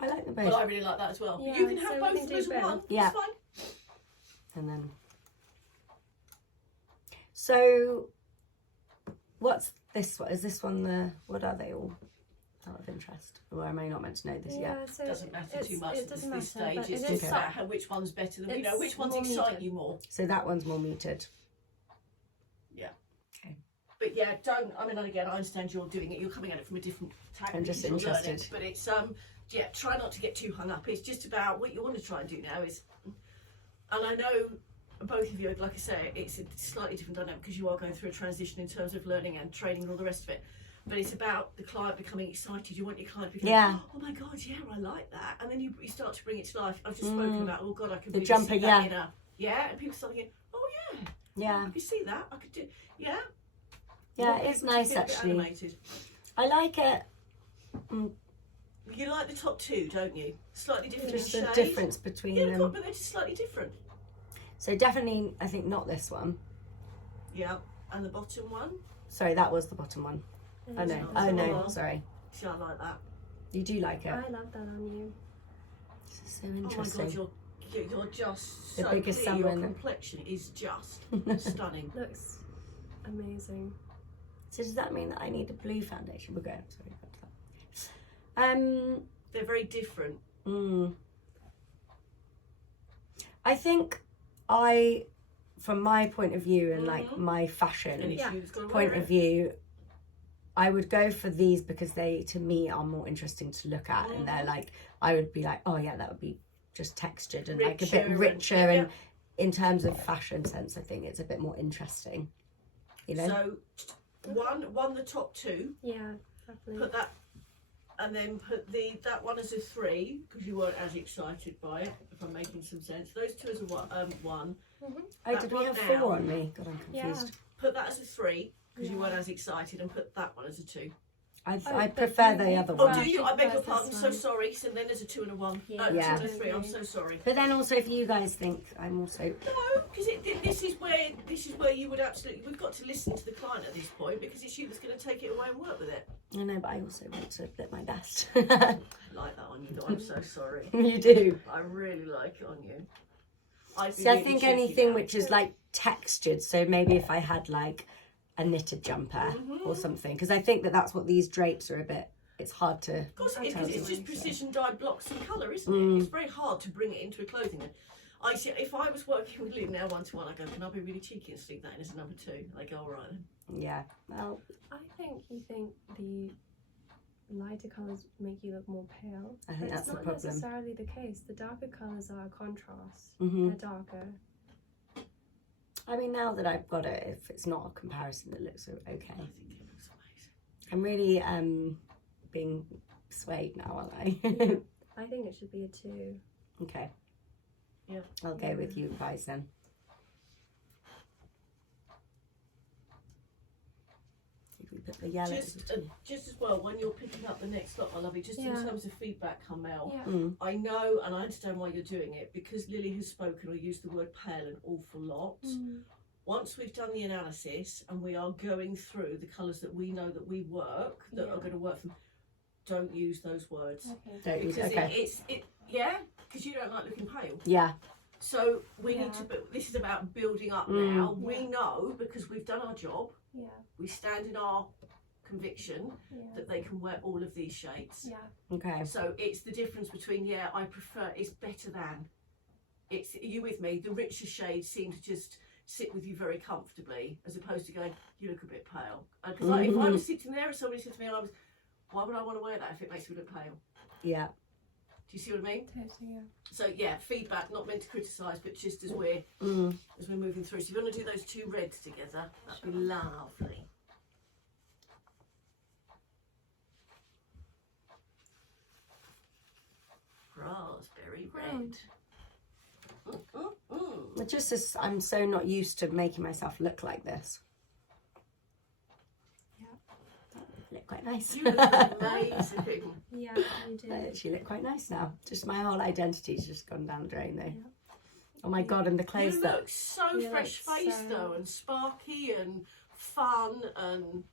I like them But both. I really like that as well. Yeah, You can so have we both can of do them as both. one. Yeah. It's fine. And then. So, what's this one? Is this one the. What are they all? Out of interest. Or am I not meant to know this yet? so Doesn't matter it's- too much It at doesn't this matter, stage. but It's it just is about fun. how which one's better than It's which ones more excite muted. you more. So that one's more muted. But yeah, don't. I mean, and again, I understand you're doing it. You're coming at it from a different tack. I'm just because you're learning, interested. But it's yeah. Try not to get too hung up. It's just about what you want to try and do now is. And I know both of you, like I say, it's a slightly different dynamic because you are going through a transition in terms of learning and training and all the rest of it. But it's about the client becoming excited. You want your client to be going, Yeah. oh my god, yeah, I like that. And then you start to bring it to life. I've just spoken about, oh god, I could The really jumper, see that yeah. in a, yeah, and people start thinking, oh yeah, Yeah. I could see that. I could do, yeah. Yeah, Want it's people to nice feel a bit actually. animated. I like it. You like the top two, don't you? Slightly different Just in the shade. difference between Yeah, them. but they're just slightly different. So definitely, I think not this one. Yeah, and the bottom one. Sorry, that was the bottom one. Oh no. not. Oh It's no. not. Sorry. See, I like that. You do like it. I love that on you. This is so Oh my interesting. god, you're just The so biggest clear. summer Your in it. complexion is just stunning. Looks amazing. So does that mean that I need a blue foundation? We'll go. Sorry about that. They're very different. I think from my point of view and like my fashion And Yeah. you've got to point wear of it. view, I would go for these because they, to me, are more interesting to look at, and they're like, I would be like, oh yeah, that would be just textured and like a bit Richer and- richer, yeah. and in terms of fashion sense, I think it's a bit more interesting. You know. So one the top two. Yeah, definitely. Put that, and then put that one as a 3 because you weren't as excited by it. If I'm making some sense, those two as a one. Oh, that did we one have now. 4 on me? God, I'm Yeah. confused. Put that as a 3 because you weren't as excited, and put that one as a 2. I but prefer you- the you other Oh, one. do you? I beg your Versus pardon. So one. sorry. So then there's a 2 and a 1. Yeah. 2 Yeah. and a 3. I'm so sorry. But then also, if you guys think I'm also, No, because this is where you would absolutely. We've got to listen to the client at this point because it's you that's going to take it away and work with it. I know, but I also want to bit my best. I like that on you. Though. I'm so sorry. You do. I really like it on you. I'd be See, I really think cheeky anything now. which is like textured. So maybe if I had like a knitted jumper or something, because I think that that's what these drapes are a bit. It's hard to. Of course, tell because it's the just way, so. precision dyed blocks and colour, isn't it? It's very hard to bring it into a clothing. I see. If I was working with Liv now 1-to-1, I go, can I be really cheeky and stick that in as a number 2? I go, all right then. Yeah. Well, I think you think the lighter colours make you look more pale. I think but that's it's the not problem. necessarily the case. The darker colours are a contrast. Mhm. They're darker. I mean, now that I've got it, if it's not a comparison, it looks okay. I think it looks amazing. I'm really being swayed now, aren't I? I think it should be a 2. Okay. Yeah. I'll go with you guys then. If we put the yellow. Just as well, when you're picking up the next lot, my lovey, just in Yeah. terms of feedback, Carmel, Yeah. I know and I understand why you're doing it, because Lily has spoken or used the word pale an awful lot. Once we've done the analysis and we are going through the colours that we know that we work, that Yeah. are going to work for them, don't use those words. Okay. Don't use Because okay. because you don't like looking pale. Yeah. So we need Yeah. to, this is about building up Mm. now. We Yeah. know, because we've done our job, Yeah. we stand in our conviction Yeah. that they can wear all of these shades. Yeah. Okay. So it's the difference between, I prefer, it's better than. Are you with me? The richer shades seem to just sit with you very comfortably, as opposed to going, you look a bit pale. Because if I was sitting there and somebody said to me, why would I want to wear that if it makes me look pale? Yeah. Do you see what I mean? Totally. Yeah. So feedback, not meant to criticise, but just as we're moving through. So if you want to do those two reds together, that'd be lovely. Raspberry red. It just is, I'm so not used to making myself look like this. Yeah. Look quite nice. You look amazing. Yeah. You do. I actually look quite nice now. Just my whole identity's just gone down the drain though. Oh my god, and the clothes You that look so You look fresh-faced so- though, and sparky and fun and.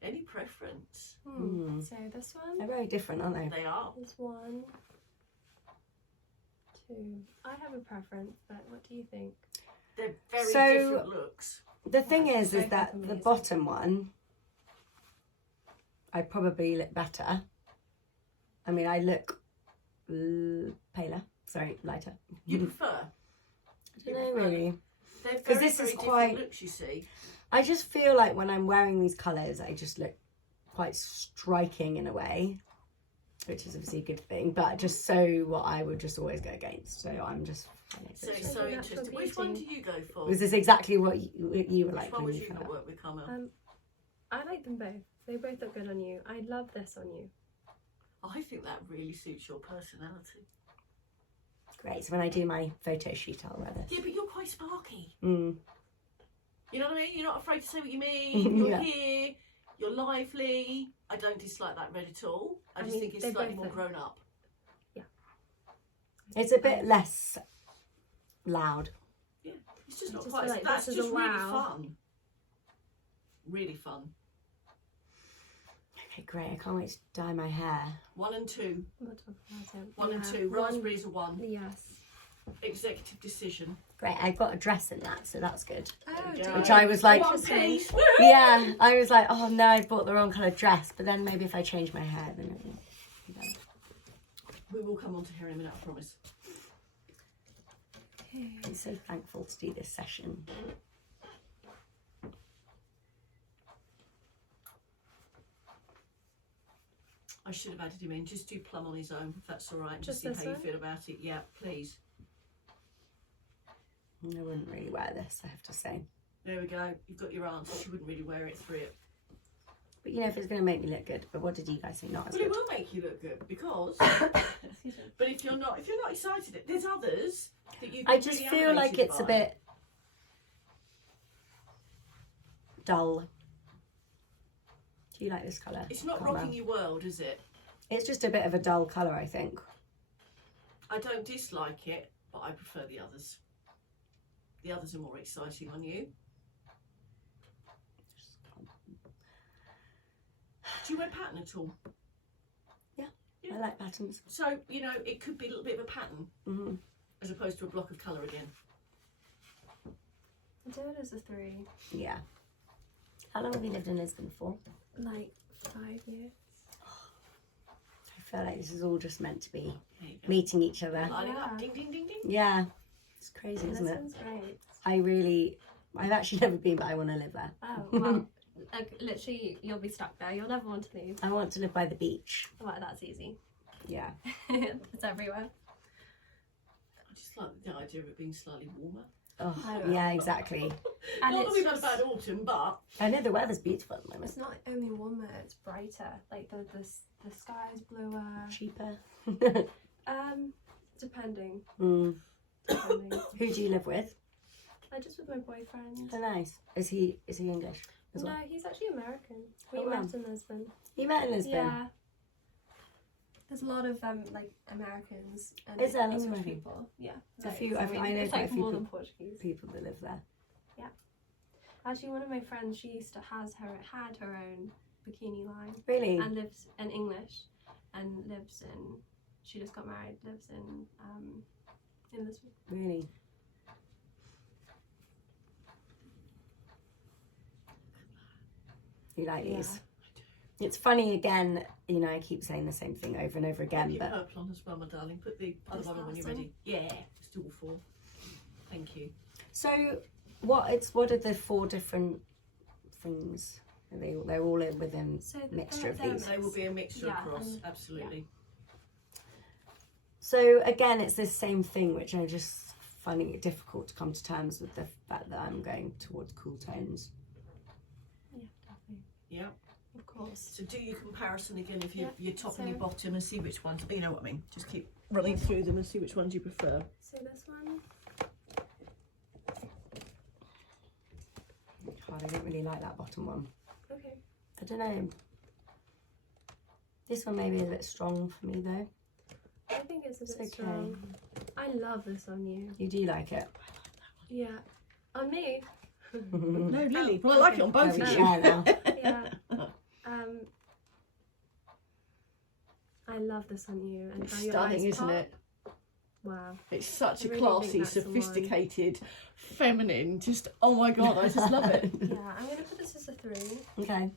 Any preference? So this one they're very different, aren't they? They are. is 1, 2. I have a preference, but what do you think? They're very So- different looks. The thing is Both that look the amazing. bottom one, I probably look better. I mean, I look paler. Sorry, lighter. You prefer? I don't know really. They're 'Cause very, this is very quite- different looks, you see. I just feel like when I'm wearing these colours, I just look quite striking in a way, which is obviously a good thing, but just so what I would just always go against. So I'm just. So it's so Natural interesting. Which one do beauty. you go for? Was this exactly what you were Which like one when would you you found not out? work with, Carmel? I like them both. They both look good on you. I love this on you. I think that really suits your personality. Great. So when I do my photo shoot, I'll wear this. Yeah, but you're quite sparky. Mm. You know what I mean? You're not afraid to say what you mean. You're Yeah. here. You're lively. I don't dislike that red at all. I just mean, think it's they slightly both more look- grown up. It's a bit less loud. Yeah, it's just I not just quite. feel like That's this is just a really wow. fun. Really fun. Okay, great. I can't wait to dye my hair. 1 and 2. We'll talk about it. 1 and Yeah. 2. Raspberries are 1. Yes. Executive decision. Great. I got a dress in that, so that's good. Oh, you go. do Which you? I was like, One piece. Woo! yeah, I was like, oh no, I bought the wrong colour dress. But then maybe if I change my hair, then it will be better. We will come on to hair in a minute, I promise. I'm so thankful to do this session. I should have added him in. Just do plum on his own, if that's all right. Just Just see this how you one? feel about it. Yeah, please. I wouldn't really wear this, I have to say. There we go. You've got your answer. She wouldn't really wear it through it. But you know, if it's going to make me look good. But what did you guys say? Not as Well, it good. will make you look good because. Excuse me. But if you're not excited, there's others that you. I just feel like it's a bit dull. Do you like this colour? It's not Carmel? rocking your world, is it? It's just a bit of a dull colour, I think. I don't dislike it, but I prefer the others. The others are more exciting on you. Do you wear pattern at all? Yeah. I like patterns. So, it could be a little bit of a pattern Hmm. as opposed to a block of colour again. I'll do it as a 3. Yeah. How long have you lived in Lisbon for? Like 5 years. I feel like this is all just meant to be There you go. meeting each other. Line it up. Yeah. Ding, ding, ding, ding. Yeah. It's crazy, isn't This it? one's great. I've actually never been, but I want to live there. Oh, well, like, literally, you'll be stuck there. You'll never want to leave. I want to live by the beach. Well, that's easy. Yeah. It's everywhere. I just like the idea of it being slightly warmer. Oh, I yeah, exactly. And Not that it's we've had a just, bad autumn, but I know the weather's beautiful at the moment. it's not only warmer, it's brighter. Like the sky's bluer. Cheaper. Depending. Mm. Depending. Who do you live with? Just with my boyfriend. Oh, nice. Is he English? as No, well? he's actually American. We Oh, wow. met in Lisbon. You met in Lisbon? Yeah. There's a lot of like Americans and Is there lots of English American? people. Yeah. A few- I know it's quite a like few more than people- Portuguese. People that live there. Actually, one of my friends, she used to had her own bikini line Really? and lives in English, and lives in. She just got married. Lives in Lisbon. Really? You like Yeah. these? It's funny again, you know, I keep saying the same thing over and over again, Put your but purple on as well, my darling. Put the other This one on when you're last one? ready. Yeah, just do all four. Thank you. so what are the 4 different things? They're all within So mixture of they're these. They will be a mixture Yeah, across, and- absolutely. So again, it's this same thing, which I'm just finding it difficult to come to terms with the fact that I'm going towards cool tones. Yeah, definitely. Yeah. Of course. So do your comparison again of your, Yeah, your top and so- your bottom and see which ones, you know what I mean. Just keep running through them and see which ones you prefer. So this one. God, I don't really like that bottom one. Okay. I don't know. This one maybe is a bit strong for me though. I think it's a It's bit okay. strong. I love this on you. You do like it? Yeah. On me. No, Lily. Well, I like it on both Oh, of you. yeah, now. Yeah. I love this on you. And It's how your stunning, eyes isn't pop. it? Wow. It's such I a really classy, think that's the one. sophisticated, feminine. Just oh my god, I just love it. Yeah, I'm gonna put this as a 3. Okay.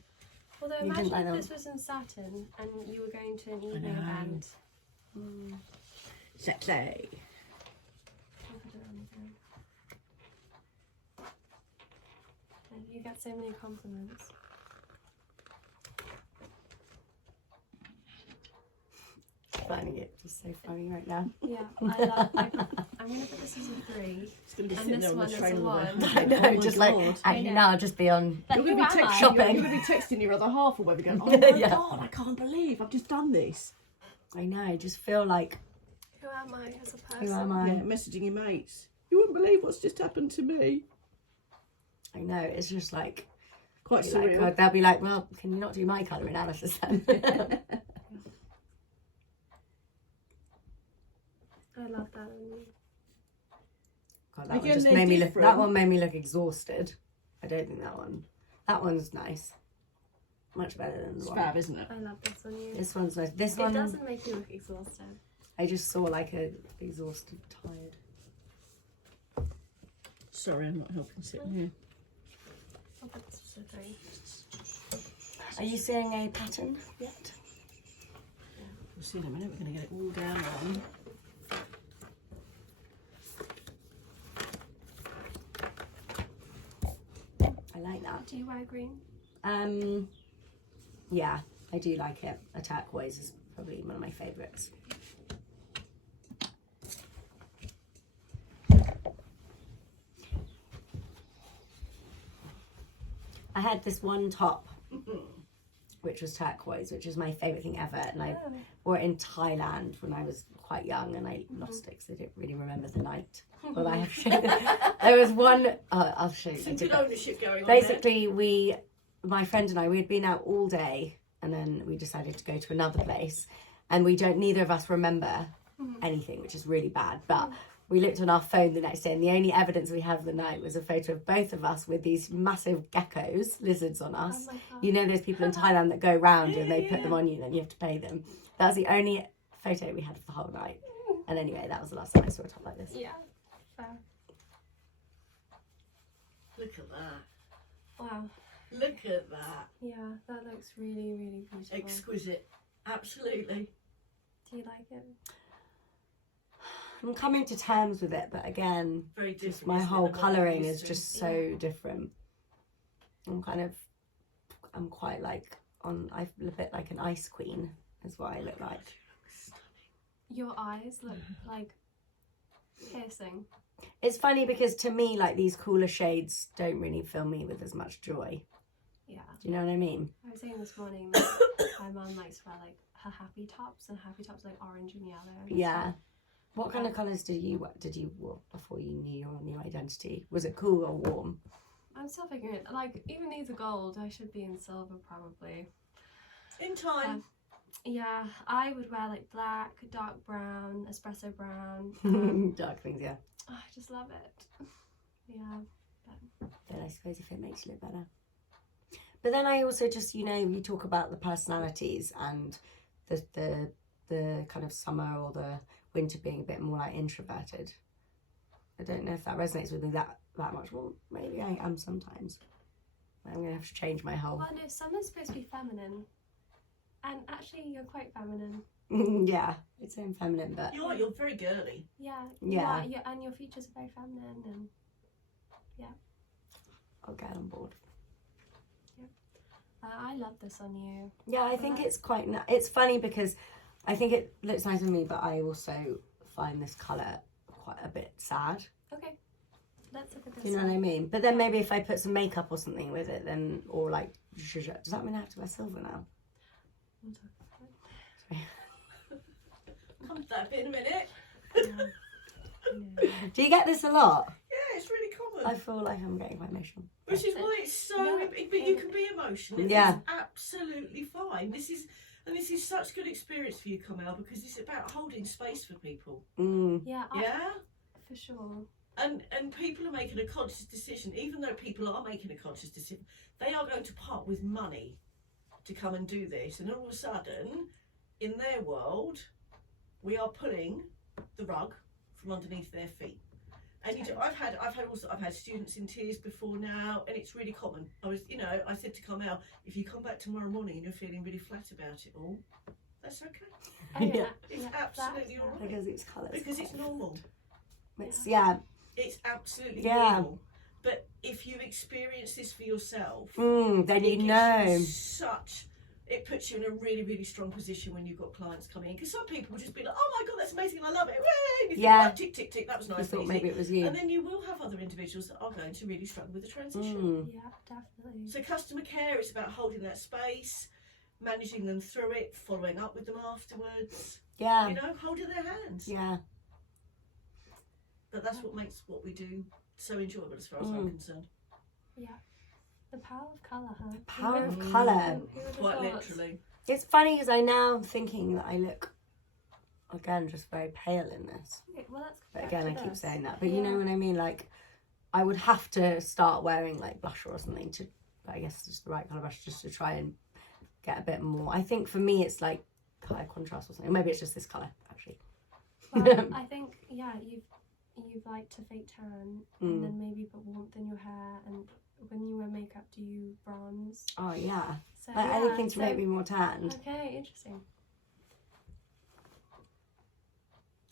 Although You imagine didn't like if that this was in satin and you were going to an evening know. event. Sexy. I'll put it on again. And you get so many compliments. Finding it just so funny right now. Yeah, I'm gonna put this as a 3. It's gonna be And sitting this there on one the is train a all one. day. I know, Oh my just God. like I actually know. now I'll just be on. Like, You're gonna be who am I? Shopping. You're gonna be texting your other half or whatever, going, "Oh my Yeah. god, I can't believe I've just done this." I know, I just feel like Who am I as a person? who am I? Yeah, messaging your mates. You wouldn't believe what's just happened to me. I know, it's just like, Quite like surreal. God, they'll be like, well, can you not do my colour analysis then? I love that on you. God, that one Again, just they're made me look. different. That one made me look exhausted. I don't think that one. That one's nice. Much better than the It's one. fab, isn't it? I love this on you. This one's nice. This It one, doesn't make you look exhausted. I just saw like a exhausted, tired. Sorry, I'm not helping sitting here. I'll put this as a 3. Are you seeing a pattern yet? We'll see in a minute. We're going to get it all down on. I like that. Do you wear green? Yeah, I do like it. A turquoise is probably one of my favourites. I had this one top, which was turquoise, which is my favourite thing ever, and I Oh. wore it in Thailand when I was quite young, and I lost it because I didn't really remember the night. Well, I have there was one. I'll show you. I Some did good that. ownership going on there. Basically, my friend and I, we had been out all day, and then we decided to go to another place, and neither of us remember anything, which is really bad. But we looked on our phone the next day, and the only evidence we had of the night was a photo of both of us with these massive geckos, lizards on us. Oh my god. You know those people in Thailand that go round and they put them on you, and then you have to pay them. That was the only photo we had for the whole night. And anyway, that was the last time I saw a top like this. Yeah. Fair. Look at that. Wow. Look at that. Yeah, that looks really, really beautiful. Exquisite. Absolutely. Do you like it? I'm coming to terms with it, but again, Very different. just my isn't it, whole than what colouring we're is used to? just so different. I'm quite like I feel a bit like an ice queen is what I look like. Your eyes look like piercing. It's funny because to me, like these cooler shades don't really fill me with as much joy. Yeah. Do you know what I mean? I was saying this morning that my mum likes to wear like her happy tops, and happy tops are, like orange and yellow. And Yeah. stuff. What kind of colours did you wear before you knew your new identity? Was it cool or warm? I'm still figuring it. Like, even these are gold. I should be in silver probably. In time. Yeah, I would wear like black, dark brown, espresso brown. Dark things, yeah. I just love it. Yeah. But I suppose if it makes you look better. But then I also just, you know, you talk about the personalities and the kind of summer or the winter being a bit more like introverted. I don't know if that resonates with me that much. Well, maybe I am sometimes. I'm going to have to change my whole... Well, no, summer's supposed to be feminine. And actually, you're quite feminine. Yeah, it's so feminine, but... You're very girly. Yeah. Yeah. And your features are very feminine. And I'll get on board. I love this on you. Yeah, I think it's quite... It's funny because I think it looks nice on me, but I also find this colour quite a bit sad. Okay. Let's look at this. Do you know what I mean? But then maybe if I put some makeup or something with it, then... Or like... Does that mean I have to wear silver now? We'll talk about Come to that bit in a minute. it. Yeah. Do you get this a lot? Yeah, it's really common. I feel like I'm getting quite emotional. Which is why it's so. No, but you can be emotional. Yeah. It's absolutely fine. This is such good experience for you, Carmel, because it's about holding space for people. Yeah, Yeah. for sure. And people are making a conscious decision. Even though people are making a conscious decision, they are going to part with money to come and do this. And all of a sudden, in their world, we are pulling the rug from underneath their feet. And I've had students in tears before now, and it's really common. I said to Carmel, if you come back tomorrow morning and you're feeling really flat about it all, that's okay. Oh, yeah. It's absolutely all right. Because it's colours. Because it's normal. It's, yeah. It's absolutely Yeah. normal. But if you experience this for yourself, Then it you gives know. It puts you in a really, really strong position when you've got clients coming in. Because some people will just be like, oh my God, that's amazing, I love it. Way! And you think, Yeah. right, tick, tick, tick, that was I nice. thought easy. maybe it was you. And then you will have other individuals that are going to really struggle with the transition. Yeah, definitely. So customer care is about holding that space, managing them through it, following up with them afterwards, Yeah. you know, holding their hands. Yeah. But that's what makes what we do so enjoyable as far as I'm concerned. Yeah. The power of colour, huh? Power of Mm. colour. Who would have Quite thought? literally. It's funny because I now am thinking that I look, again, just very pale in this. Okay, well, let's go But back again, to I keep this. saying that. But you know what I mean? Like, I would have to start wearing like blusher or something to, I guess, just the right colour brush just to try and get a bit more. I think for me, it's like high contrast or something. Maybe it's just this colour, actually. Well, I think, yeah, you've like to fake tan and then maybe put warmth in your hair, and when you wear makeup, do you bronze? Oh, yeah. So, Like, yeah, anything to make me more tanned. Okay, interesting.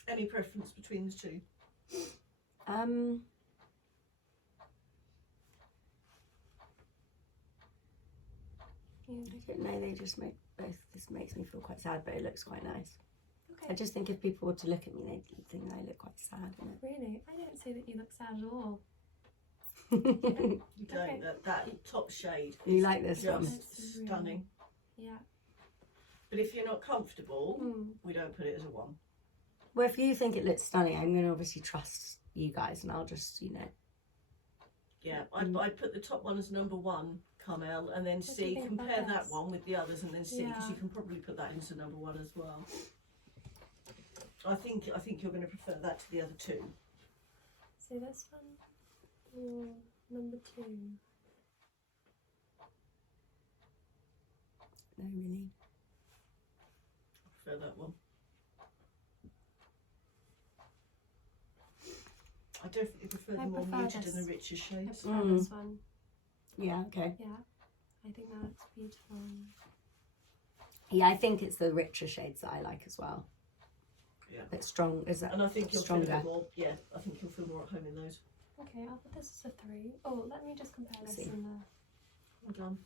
Any preference between the two? I don't know, they just make both. This makes me feel quite sad, but it looks quite nice. Okay. I just think if people were to look at me, they'd think that I look quite sad in Really? I don't say that you look sad at all. it. You don't. Okay. That top shade. You is like this one? just It's really- stunning. Yeah. But if you're not comfortable, Mm. we don't put it as a 1. Well, if you think it looks stunning, I'm going to obviously trust you guys, and I'll just, you know. Yeah, I'd put the top one as number 1, Carmel, and then What do you see, think about compare that this? one with the others, and then see, because Yeah. you can probably put that into number 1 as well. I think you're going to prefer that to the other 2. So this one, or number 2. No, really. I prefer that one. I definitely prefer I the more prefer muted this. and the richer I shades. prefer Mm. this one. Yeah, okay. Yeah. I think that looks beautiful. Yeah, I think it's the richer shades that I like as well. Yeah. It's strong, is that And I think you'll feel a stronger? bit more. Yeah, I think you'll feel more at home in those. Okay, I'll put this as a 3. Oh, let me just compare this See. in the... Well done.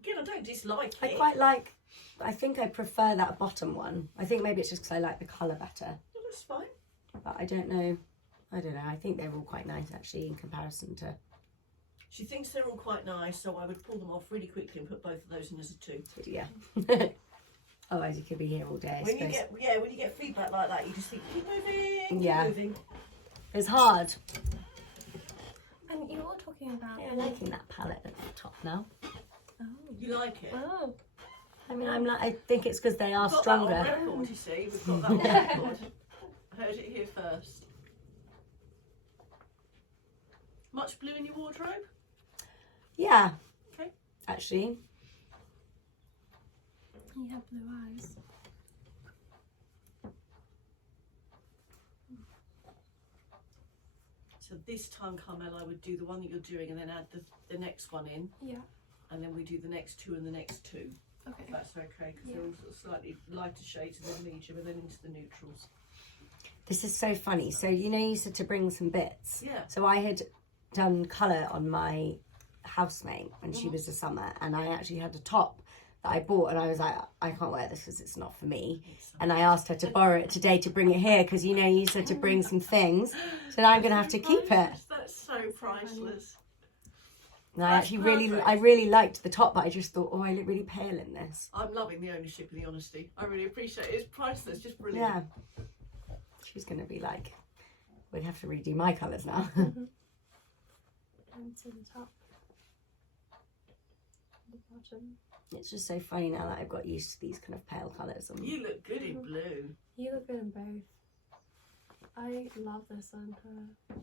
Again, I don't dislike I it. quite like, I think I prefer that bottom one. I think maybe it's just because I like the colour better. Well, that's fine. But I don't know. I think they're all quite nice actually in comparison to. She thinks they're all quite nice, so I would pull them off really quickly and put both of those in as a 2. Yeah. Otherwise, you could be here all day. I When you suppose. get feedback like that, you just think keep moving, keep Yeah. moving. It's hard. You're talking about. I'm liking that palette at the top now. Oh. You like it? Oh. I mean, I think it's because they are We've got stronger. that on record, you see. We've got that on record. I heard it here first. Much blue in your wardrobe? Yeah. Okay. Actually, You have blue eyes. So this time, Carmel, I would do the one that you're doing and then add the next one in. Yeah. And then we do the next two and the next two. Okay. If that's okay, because Yeah. they're all sort of slightly lighter shades and then medium and then into the neutrals. this is so funny. So you said to bring some bits. Yeah. So I had done colour on my housemate when she was a summer, and I actually had a top that I bought, and I was like, I can't wear this because it's not for me. And I asked her to borrow it today to bring it here because you said to bring some things, so now I'm gonna have to keep it. That's so priceless. And I That's actually perfect. I really liked the top, but I just thought, oh, I look really pale in this. I'm loving the ownership and the honesty. I really appreciate it. It's priceless, just brilliant. Yeah. She's gonna be like, we'd have to redo my colours now. And to the top. The bottom. It's just so funny now that I've got used to these kind of pale colours. And You look good in blue. You look good in both. I love this on her.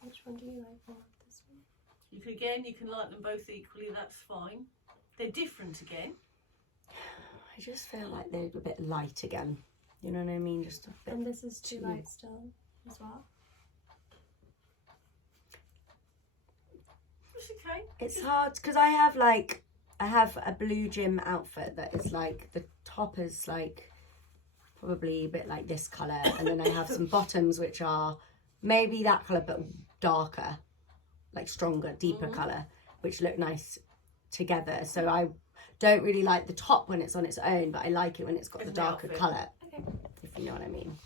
Which one do you like more? This one? You can like them both equally, that's fine. They're different again. I just feel like they're a bit light again. You know what I mean? Just a bit. And this is too too- light still as well. It's okay. It's hard because I have a blue gym outfit that is like the top is like probably a bit like this colour, and then I have some bottoms which are maybe that colour but darker, like stronger, deeper colour, which look nice together. So I don't really like the top when it's on its own, but I like it when it's got As the an darker outfit. colour, Okay. if you know what I mean.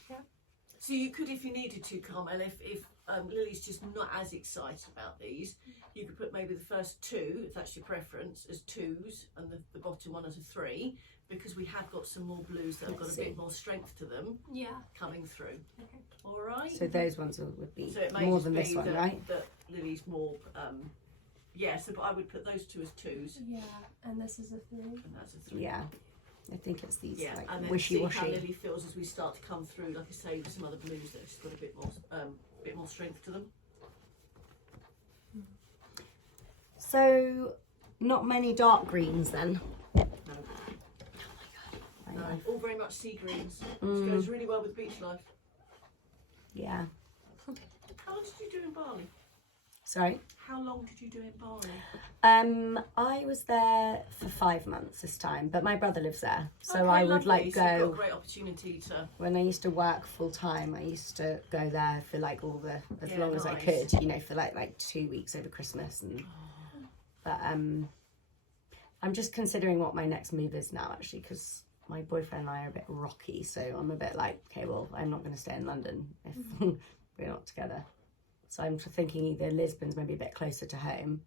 So you could, if you needed to, Carmel, if Lily's just not as excited about these, you could put maybe the first two, if that's your preference, as twos and the bottom one as a three, because we have got some more blues that have got Let's a see. bit more strength to them Yeah. coming through. Okay. All right? So those ones would be So it may more just than this be one, that, right? that Lily's more, so but I would put those two as twos, Yeah. And this is a 3. and that's a three. Yeah. I think it's these Yeah, like and then wishy see how washy. Lily feels as we start to come through, like I say, with some other blues that have just got a bit more strength to them. So, not many dark greens then. No, I no, know. all very much sea greens, which Mm. goes really well with beach life. Yeah. How long did you do in Bali? Sorry. How long did you do in Bali? I was there for 5 months this time, but my brother lives there, so Okay, I would lovely. like So you've got go a great opportunity to. when I used to work full time. I used to go there for like as Yeah, long as I nice. could, for like 2 weeks over Christmas and. But I'm just considering what my next move is now actually because my boyfriend and I are a bit rocky, so I'm a bit like, okay, well, I'm not going to stay in London if we're not together. So I'm thinking either Lisbon's maybe a bit closer to home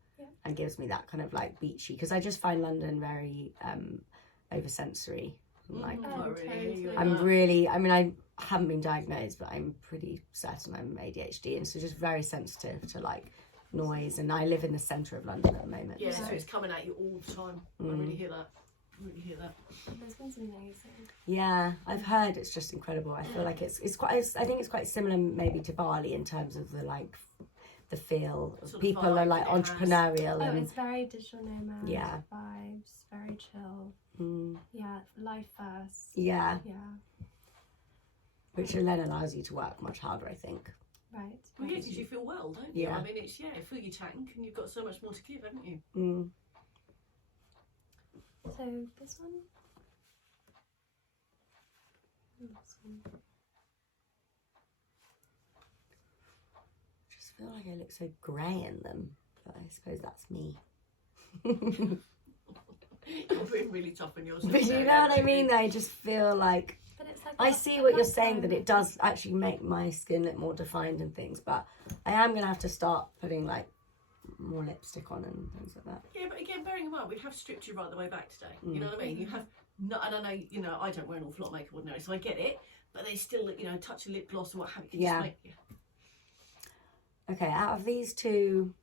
and gives me that kind of like beachy, because I just find London very over sensory. Like I really hear you on I'm that. really, I mean, I haven't been diagnosed, but I'm pretty certain I'm ADHD, and so just very sensitive to like noise. And I live in the centre of London at the moment. Yeah, so so it's coming at you all the time. I really hear that. I really hear that. Lisbon's amazing. yeah, I've heard it's just incredible. I feel like it's I think it's quite similar maybe to Bali in terms of the like the feel. Sort of People vibe are like it has. entrepreneurial Oh, and it's very digital nomad Yeah. vibes, very chill. mm, Yeah, life first. yeah, Yeah, which then allows you to work much harder, I think. right. Well, yeah, because you feel well, don't you? Yeah. I mean, it's, fill your tank and you've got so much more to give, haven't you? Mm. So this one. And this one. Just feel like I look so grey in them, but I suppose that's me. You're being really tough on yours. But you know what I mean? I just feel like But it's like I a- see a what you're black saying, one. that it does actually make my skin look more defined and things, but I am going to have to start putting like more lipstick on and things like that. Yeah, but again, bearing in mind, we have stripped you right the way back today. You know what I mean? You have No, and I know, you know, I don't wear an awful lot of makeup ordinarily, so I get it. But they still, you know, touch of lip gloss or what have you. Can Yeah. just make, Okay, out of these two,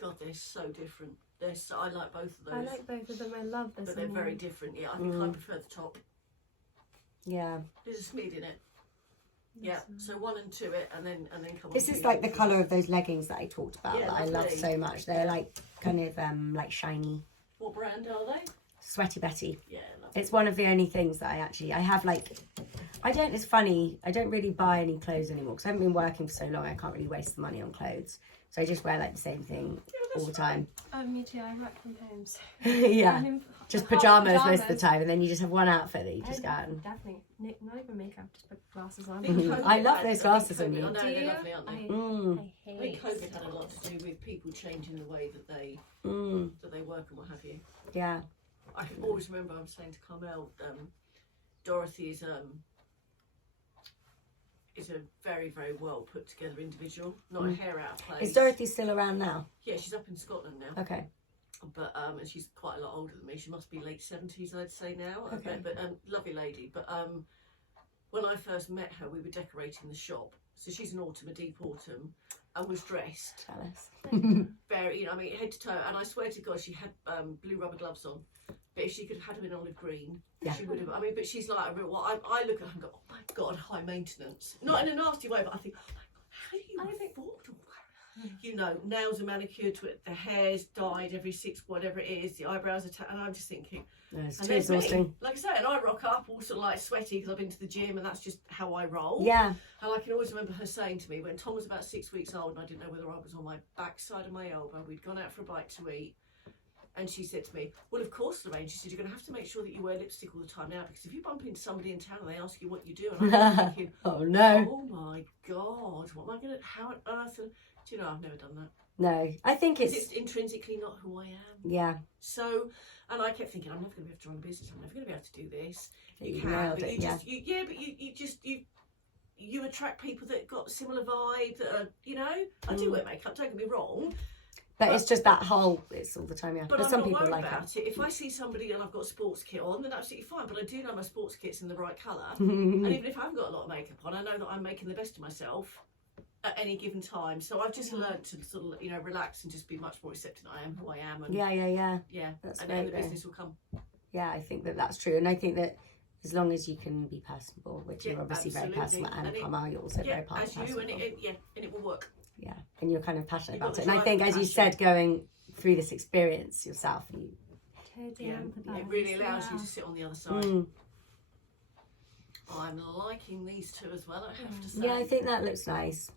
God, they're so different. I like both of those. I like both of them. I love this. but they're one. very different. Yeah, I think I prefer the top. yeah. There's a Smeed in it. Yeah, This so 1 and 2 it, and then come on. This is like the colour of those leggings that I talked about Yeah, that I love lovely. so much. They're like kind of like shiny. What brand are they? Sweaty Betty. Yeah, lovely. It's one of the only things that I have like, it's funny, I don't really buy any clothes anymore because I haven't been working for so long. I can't really waste the money on clothes. So I just wear like the same thing all the time. Oh, me too. I work from home, so Yeah. I'm in Just half pajamas most of the time, and then you just have one outfit that you I just go out and... definitely not even makeup, just put glasses on. I think COVID I love had- those I glasses think on COVID- you. I know, Do they're you? lovely, aren't they? Mm, I think COVID had a lot to do with people changing the way that they work and what have you. yeah. I can always remember I was saying to Carmel, Dorothy is a very, very well put together individual, not a hair out of place. Is Dorothy still around now? Yeah, she's up in Scotland now. Okay. But and she's quite a lot older than me. She must be late 70s, I'd say now. Okay. But lovely lady. But when I first met her, we were decorating the shop. So she's an autumn, a deep autumn, and was dressed Jealous. very, you know, I mean, head to toe. And I swear to God, she had blue rubber gloves on. But if she could have had them in olive green, Yeah. she would have. I mean, but she's like a real. Well, I look at her and go, oh my God, high maintenance. Not in a nasty way, but I think, oh my God, how do you afford all that? You know, nails are manicured to it, the hair's dyed every 6, whatever it is, the eyebrows are, and I'm just thinking, No, it's and too there's me. exhausting. Like I say, and I rock up all sort of like sweaty because I've been to the gym, and that's just how I roll. Yeah. And I can always remember her saying to me when Tom was about 6 weeks old, and I didn't know whether I was on my backside of my elbow. We'd gone out for a bite to eat, and she said to me, "Well, of course, Lorraine." She said, "You're going to have to make sure that you wear lipstick all the time now, because if you bump into somebody in town and they ask you what you do," and I'm thinking, Oh no. "Oh my God, what am I going to? How on earth?" Do you know, I've never done that. No. I think It's it's... intrinsically not who I am. Yeah. So, and I kept thinking, I'm never going to be able to run a business. I'm never going to be able to do this. You You can, nailed but it, you yeah. just, you attract people that got similar vibe. That are, you know, I do wear makeup. Don't get me wrong. But it's just that whole... It's all the time, yeah. But But I'm some not people worried like about that. it. If I see somebody and I've got a sports kit on, then absolutely fine. But I do know my sports kit's in the right colour. And even if I haven't got a lot of makeup on, I know that I'm making the best of myself at any given time. So I've just learned to sort of, you know, relax and just be much more accepting. I am who I am. And Yeah. yeah, That's and great, the though. business will come. Yeah, I think that that's true. And I think that as long as you can be personable, which Yeah, you're obviously very absolutely. personal, and And it- Carmel, you're also Yeah, very as you, personable. and it will work. Yeah, and you're kind of passionate You've got about the it. And I drive think, and as you passion. said, going through this experience yourself, you... Totally Yeah, empathise. it really allows you Yeah. to sit on the other side. Mm. I'm liking these two as well, I have to say. Yeah, I think that looks nice.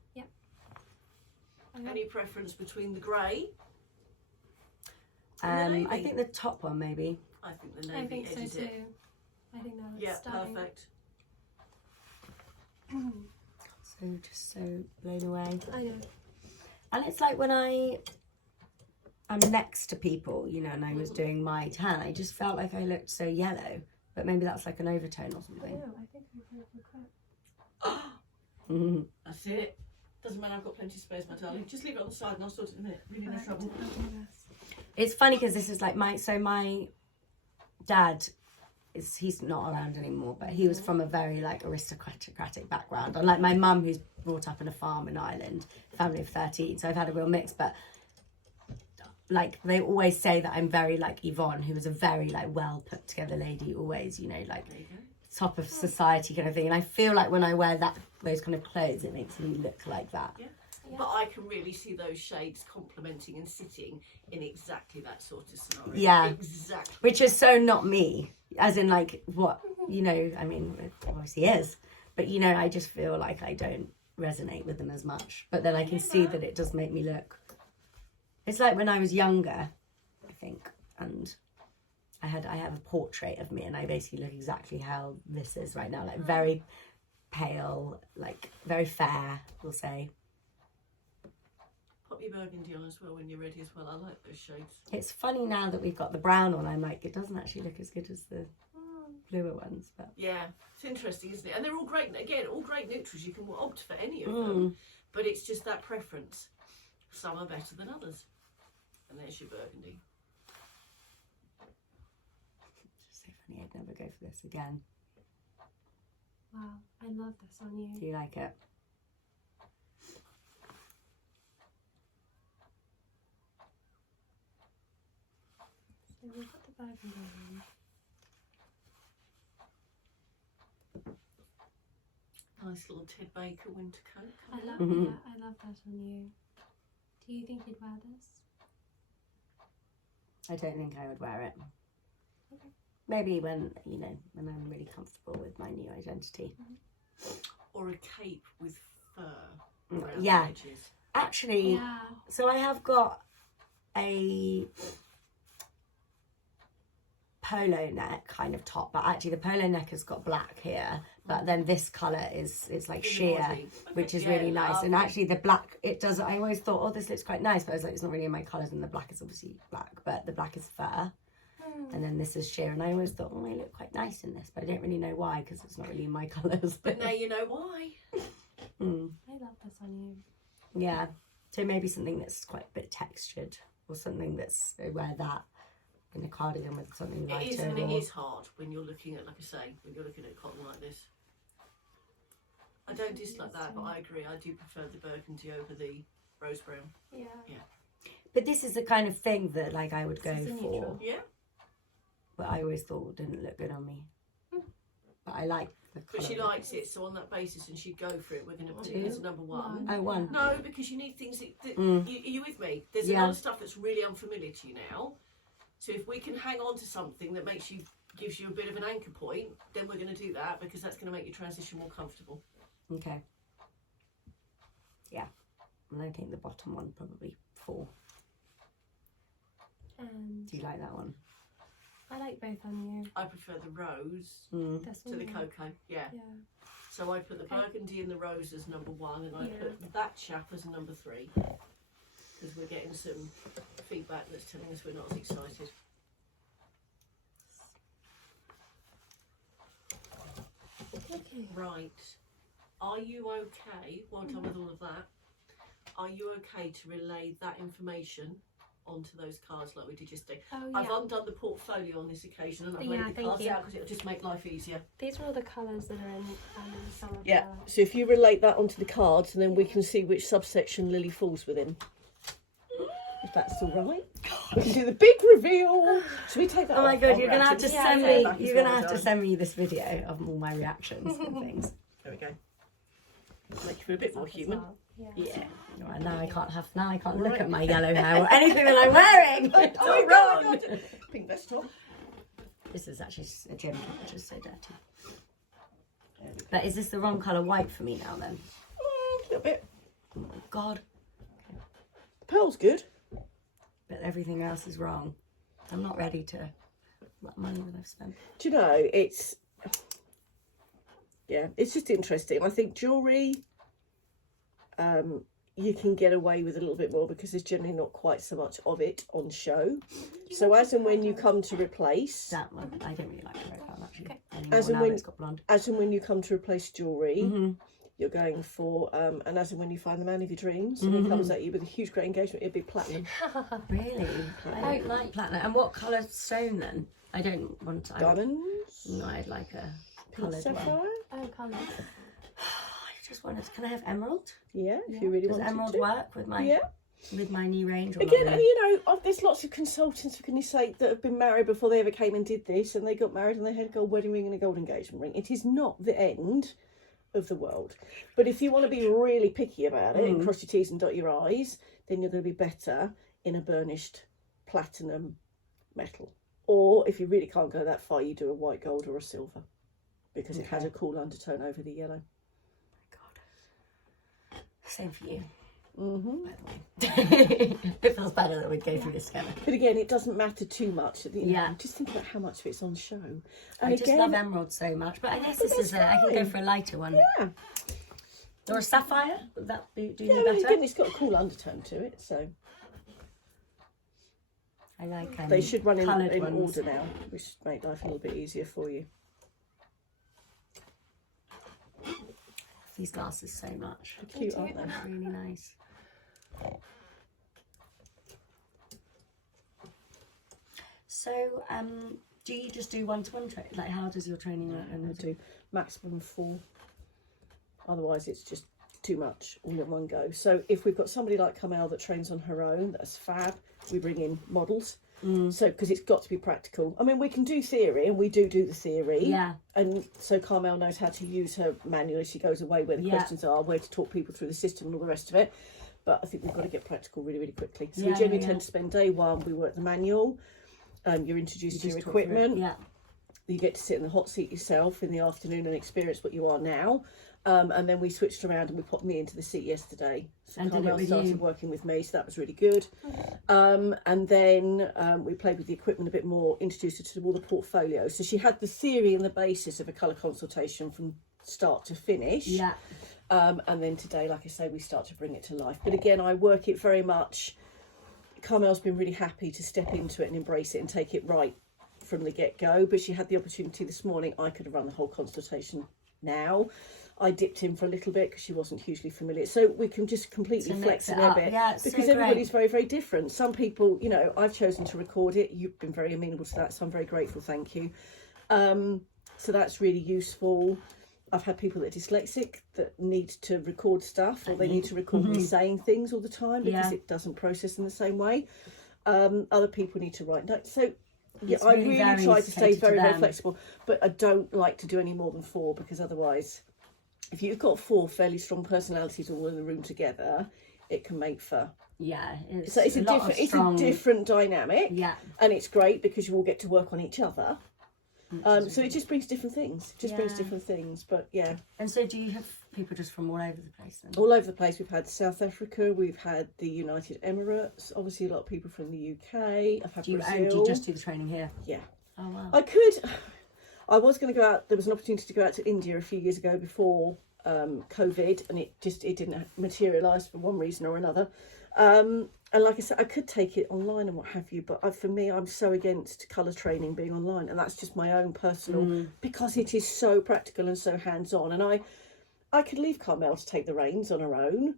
Any preference between the grey? And the I navy? think the top one, maybe. I think the I navy think so edges too. it. I think that looks Yeah, stunning. perfect. So just so blown away. I know. And it's like when I'm next to people, you know, and I was doing my tan, I just felt like I looked so yellow. But maybe that's like an overtone or something. No, I think I'm going for cut. Mhm. That's it. Doesn't matter, I've got plenty of space, my darling. Just leave it on the side and I'll sort it in it. Really no trouble. It's funny because this is like my dad he's not around anymore, but he was from a very like aristocratic background, unlike my mum, who's brought up in a farm in Ireland, family of 13, so I've had a real mix. But like they always say that I'm very like Yvonne, who was a very like well put together lady, always, you know, like There you go. top of society kind of thing. And I feel like when I wear those kind of clothes, it makes me look like that. Yeah. But I can really see those shades complementing and sitting in exactly that sort of scenario. Yeah. Exactly. Which is so not me, as in like what, you know, I mean, it obviously is, but you know, I just feel like I don't resonate with them as much. But then I can see that it does make me look, it's like when I was younger, I think, and I have a portrait of me and I basically look exactly how this is right now, like very pale, like very fair, we'll say. Pop your burgundy on as well when you're ready as well. I like those shades. It's funny now that we've got the brown on, I'm like, it doesn't actually look as good as the bluer ones, but Yeah, it's interesting, isn't it? And they're all great, again, all great neutrals. You can opt for any of Mm. them, but it's just that preference. Some are better than others. And there's your burgundy. I'd never go for this again. Wow, I love this on you. Do you like it? So we've got the burgundy on. Nice little Ted Baker winter coat. I love Mhm. that. I love that on you. Do you think you'd wear this? I don't think I would wear it. Okay. Maybe when, you know, when I'm really comfortable with my new identity. Or a cape with fur Mm, around yeah. the edges. Actually, Yeah. so I have got a polo neck kind of top, but actually the polo neck has got black here, but then this colour is like In the sheer, body. which is Yeah, really nice. And lovely. actually the black, it does, I always thought, oh, this looks quite nice, but I was like, it's not really in my colours, and the black is obviously black, but the black is fur, and then this is sheer, and I always thought, oh, I look quite nice in this, but I don't really know why, because it's not really in my colours. But now you know why. Mm, I love this on you. yeah, so maybe something that's quite a bit textured, or something that's, wear that in a cardigan with something It is, lighter. and it or- is hard when you're looking at, like I say, when you're looking at cotton like this. I don't dislike that, but I agree. I do prefer the burgundy over the rose brown. Yeah. But this is the kind of thing that like I would go This is a for, neutral. Yeah, but I always thought didn't look good on me. But I like the colour. but she of it. likes it, so on that basis, and she'd go for it. We're going to put it Two. as number one. Oh, one. No, because you need things that Mm. are you with me? There's a Yeah. lot of stuff that's really unfamiliar to you now. So if we can hang on to something that gives you a bit of an anchor point, then we're going to do that, because that's going to make your transition more comfortable. Okay. Yeah, and I think the bottom one probably 4. And Do you like that one? I like both on you. I prefer the rose Mm. This to one. the yeah. cocoa. Yeah. Yeah. So I put the Okay. burgundy and the rose as number 1, and I Yeah. put that chap as number 3, because we're getting some feedback that's telling us we're not as excited. Okay. Right. Are you okay, while done with all of that, are you okay to relay that information onto those cards like we did yesterday? Oh I've yeah. undone the portfolio on this occasion, and I've Yeah, laid the thank cards you. out because it'll just make life easier. These are all the colours that are in some of Yeah, so if you relate that onto the cards, and then we can see which subsection Lily falls within. If that's all right. We can do the big reveal. Should we take that Oh my off? god, I'll you're gonna wrap have it to back send as me. well, You're gonna have to darling. send me this video of all my reactions and things. There we go. Make you feel a bit more human. Yeah. Yeah. Right, now I can't have. Now I can't look at my yellow hair or anything that I'm wearing. It's all wrong. Pink vest top. This is actually a gym, which is so dirty. But is this the wrong colour white for me now then? A little bit. Oh my god. Pearl's good. But everything else is wrong. I'm not ready to what money that I've spent. Do you know, it's just interesting. I think jewellery, you can get away with a little bit more because there's generally not quite so much of it on show. So as and when you come to replace, That one, I don't really like the red one actually. Okay. Anymore As in now when- that it's got blonde. as and when you come to replace jewellery, Mhm. you're going for, and as and when you find the man of your dreams, and he comes at you with a huge great engagement, it'd be platinum. Really? I don't like platinum. And what colour stone then? I don't want to. Diamonds, No, I'd like a pink coloured one. sapphire. Oh, colours. I just wanted. Can I have emerald? Yeah, if you really Does want emerald to. work with my Yeah. new range? Or Again, not and really? you know, there's lots of consultants, for goodness sake, that have been married before they ever came and did this, and they got married and they had a gold wedding ring and a gold engagement ring. It is not the end of the world. But if you want to be really picky about it and cross your T's and dot your I's, then you're going to be better in a burnished platinum metal. Or if you really can't go that far, you do a white gold or a silver, because it has a cool undertone over the yellow. God. Same for you. Mm-hmm. By the way, it feels better that we go through this together. But again, it doesn't matter too much. You know, Yeah. Just think about how much of it's on show. And I just love emerald so much, but I guess this is I can go for a lighter one. Yeah. Or a sapphire. Would that do Yeah, you well, better? again, it's got a cool undertone to it, so I like they should run in coloured ones. order now, which should make life a little bit easier for you. These glasses so much. They're cute, aren't they? They're really nice. So, Do you just do one-to-one training? Like, how does your training work? And I do maximum of 4. Otherwise, it's just too much all in one go. So if we've got somebody like Carmel that trains on her own, that's fab. We bring in models. So because it's got to be practical. I mean, we can do theory, and we do the theory. Yeah. And so Carmel knows how to use her manual as she goes away, where the questions are, where to talk people through the system and all the rest of it. But I think we've got to get practical really, really quickly. So we generally tend to spend day 1, we work the manual. You're introduced to your equipment. Yeah. You get to sit in the hot seat yourself in the afternoon and experience what you are now. And then we switched around and we popped me into the seat yesterday. So And Carmel did it with started you? working with me, so that was really good. And then we played with the equipment a bit more, introduced her to all the portfolio. So she had the theory and the basis of a colour consultation from start to finish. Yeah. And then today, like I say, we start to bring it to life. But again, I work it very much. Carmel's been really happy to step into it and embrace it and take it right from the get-go. But she had the opportunity this morning. I could have run the whole consultation now. I dipped in for a little bit because she wasn't hugely familiar. So we can just completely To flex mix it it a up. bit. Yeah, it's so because great. everybody's very, very different. Some people, you know, I've chosen to record it. You've been very amenable to that, so I'm very grateful. Thank you. So that's really useful. I've had people that are dyslexic that need to record stuff, or they need to record me saying things all the time because it doesn't process in the same way. Other people need to write notes. So yeah, It's I really really varies try to stay catered to very, very them. flexible, but I don't like to do any more than 4 because otherwise, if you've got 4 fairly strong personalities all in the room together, it can make for. Yeah. It's a lot of different, strong- it's a different dynamic. Yeah. And it's great because you all get to work on each other. So it just brings different things. Brings Yeah. different things. But yeah, And so do you have people just from all over the place then? all over the place. We've had South Africa, we've had the United Emirates, obviously a lot of people from the UK. I've had Do you, Brazil. and do you just do the training here? Yeah. Oh, wow. I was going to go out. There was an opportunity to go out to India a few years ago before COVID, and it didn't materialise for one reason or another. And like I said, I could take it online and what have you, but for me, I'm so against colour training being online, and that's just my own personal, because it is so practical and so hands-on. And I could leave Carmel to take the reins on her own,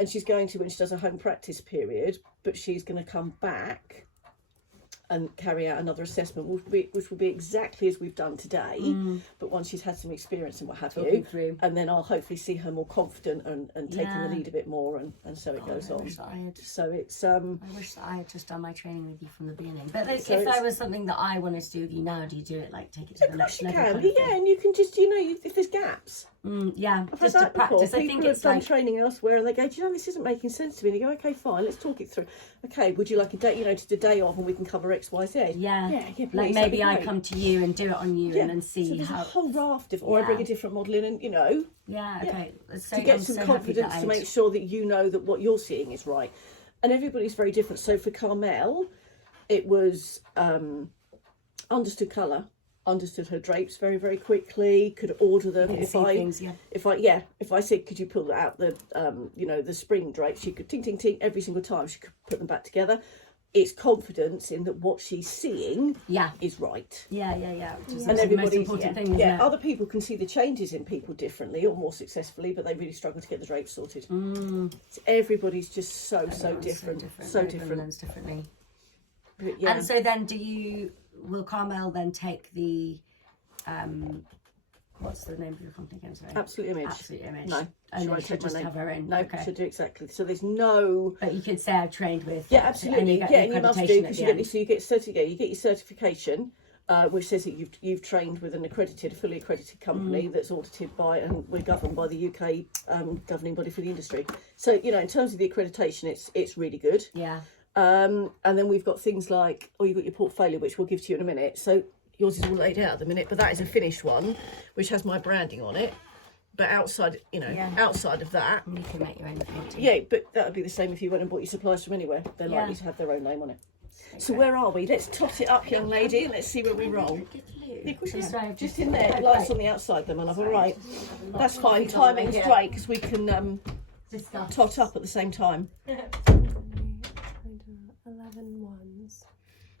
and she's going to when she does a home practice period, but she's going to come back and carry out another assessment, which will be exactly as we've done today, but once she's had some experience and what have Talking you, through. and then I'll hopefully see her more confident and taking Yeah. the lead a bit more, and so it goes I on. wish that I had So it's I wish that I had just done my training with you from the beginning. But like, So if it's- there was something that I wanted to do with you now, do you do it like take it to the of next course you level? can, kind of yeah, thing? and you can just, you know, if there's gaps. Yeah, I've had just to that before. practice. I People think have it's done like training elsewhere and they go, do you know, this isn't making sense to me. And you go, okay, fine, let's talk it through. Okay, would you like a day, just a day off and we can cover X, Y, Z? yeah, Yeah, please, like that'd maybe be I great. come to you and do it on you and then see so there's how. a whole raft of, or I bring a Yeah. different model in and, you know, Yeah, okay. So to get I'm some so happy confidence that to make sure that you know that what you're seeing is right. And everybody's very different. So for Carmel, it was understood colour, understood her drapes very, very quickly, could order them. You can see things, yeah. If I said, could you pull out the the spring drapes, she could ting ting ting every single time. She could put them back together. It's confidence in that what she's seeing Yeah, is right. yeah. Which is And obviously the most everybody's important thing, isn't yeah. it? Other people can see the changes in people differently or more successfully, but they really struggle to get the drapes sorted. So everybody's just so Everyone's different, Everyone so different. learns differently. But yeah. And so then, will Carmel then take the, what's the name of your company again? Sorry. Absolute Image. Absolute Image. No, And she then won't she'll take my just name. have her own. No, Okay. she'll do exactly. So there's no. But you could say I've trained with. Yeah, And absolutely. you get Yeah, the and you must accreditation do at because the you get end. so you get your certification, which says that you've trained with an accredited, fully accredited company that's audited by, and we're governed by the UK governing body for the industry. So in terms of the accreditation, it's really good. Yeah. And then we've got things like, you've got your portfolio, which we'll give to you in a minute. So yours is all laid out at the minute, but that is a finished one, which has my branding on it. But outside, outside of that, You can make your own if you want to. yeah, but that would be the same if you went and bought your supplies from anywhere. They're Yeah. likely to have their own name on it. So where are we? Let's tot it up, young lady, and let's see where we roll. Yeah, of course you can. Just in there, lights on the outside, then, my love. All right, that's fine. Timing's great because we can Discuss. tot up at the same time. 11 ones.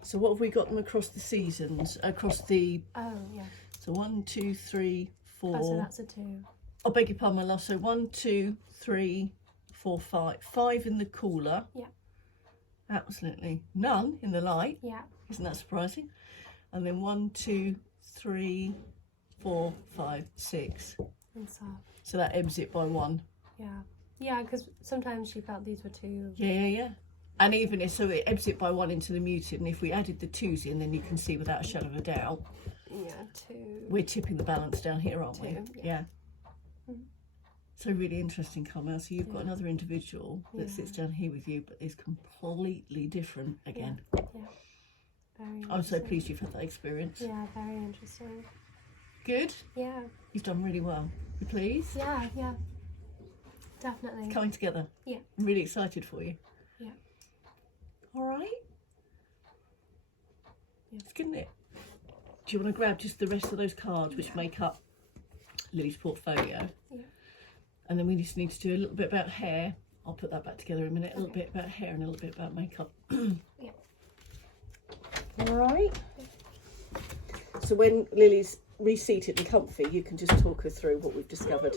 So what have we got them across the seasons? Across the Oh, yeah. so 1, 2, 3, 4. Oh, so that's a 2. I beg your pardon, my love. So 1, 2, 3, 4, 5. 5 in the cooler. Yeah. Absolutely none in the light. Yeah. Isn't that surprising? and then 1, 2, 3, 4, 5, 6. And soft. So that ebbs it by 1. Yeah. Yeah, because sometimes she felt these were too. Yeah. And even if so, it ebbs it by 1 into the muted, and if we added the 2s in, then you can see without a shadow of a doubt, Yeah, too. we're tipping the balance down here, aren't we? Two, Yeah. Mhm. So really interesting, Carmel. So you've got another individual that sits down here with you, but is completely different again. Very I'm so interesting. pleased you've had that experience. Yeah, very interesting. Good. Yeah, You've done really well. You pleased? yeah. Definitely. Coming together. Yeah. I'm really excited for you. Yeah. All right. Yeah. It's good, isn't it? Do you want to grab just the rest of those cards which make up Lily's portfolio? Yeah. And then we just need to do a little bit about hair. I'll put that back together in a minute. A little bit about hair and a little bit about makeup. Yeah. All right. So when Lily's reseated and comfy, you can just talk her through what we've discovered.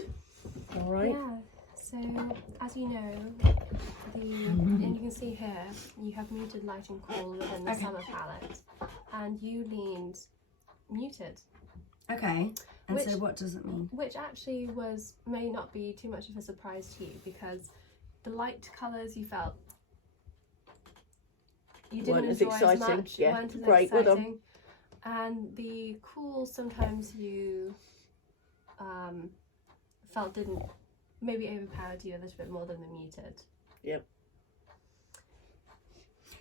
All right. Yeah. So as you know, and you can see here, you have muted light and cool within the summer palette, and you leaned muted, Okay. And so Which- what does it mean? which actually may not be too much of a surprise to you, because the light colours you felt you didn't Weren't as enjoy exciting, as much, yeah. weren't as Great, well done. exciting, and the cool sometimes you felt didn't maybe overpowered you a little bit more than the muted. Yep.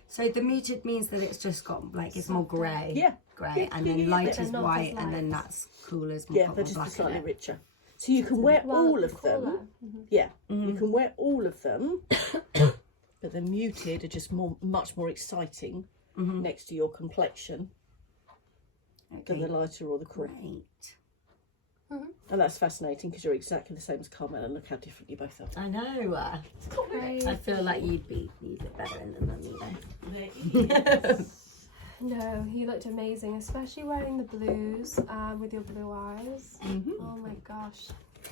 So the muted means that it's just got like it's more grey. Yeah. Grey, and yeah, then yeah, light they're is not as white, and then light. that's cool as more Yeah, got they're more just black in slightly it. richer. So you can wear all of them. cooler. Yeah, Mm-hmm. you can wear all of them, but the muted are just much more exciting Mm-hmm. next to your complexion than the Okay. lighter or the cool. Great. And that's fascinating because you're exactly the same as Carmel, and look how different you both are. I know. Very- I feel like you'd be a bit better in them than me though. No, you looked amazing, especially wearing the blues with your blue eyes. Mm-hmm. Oh my gosh.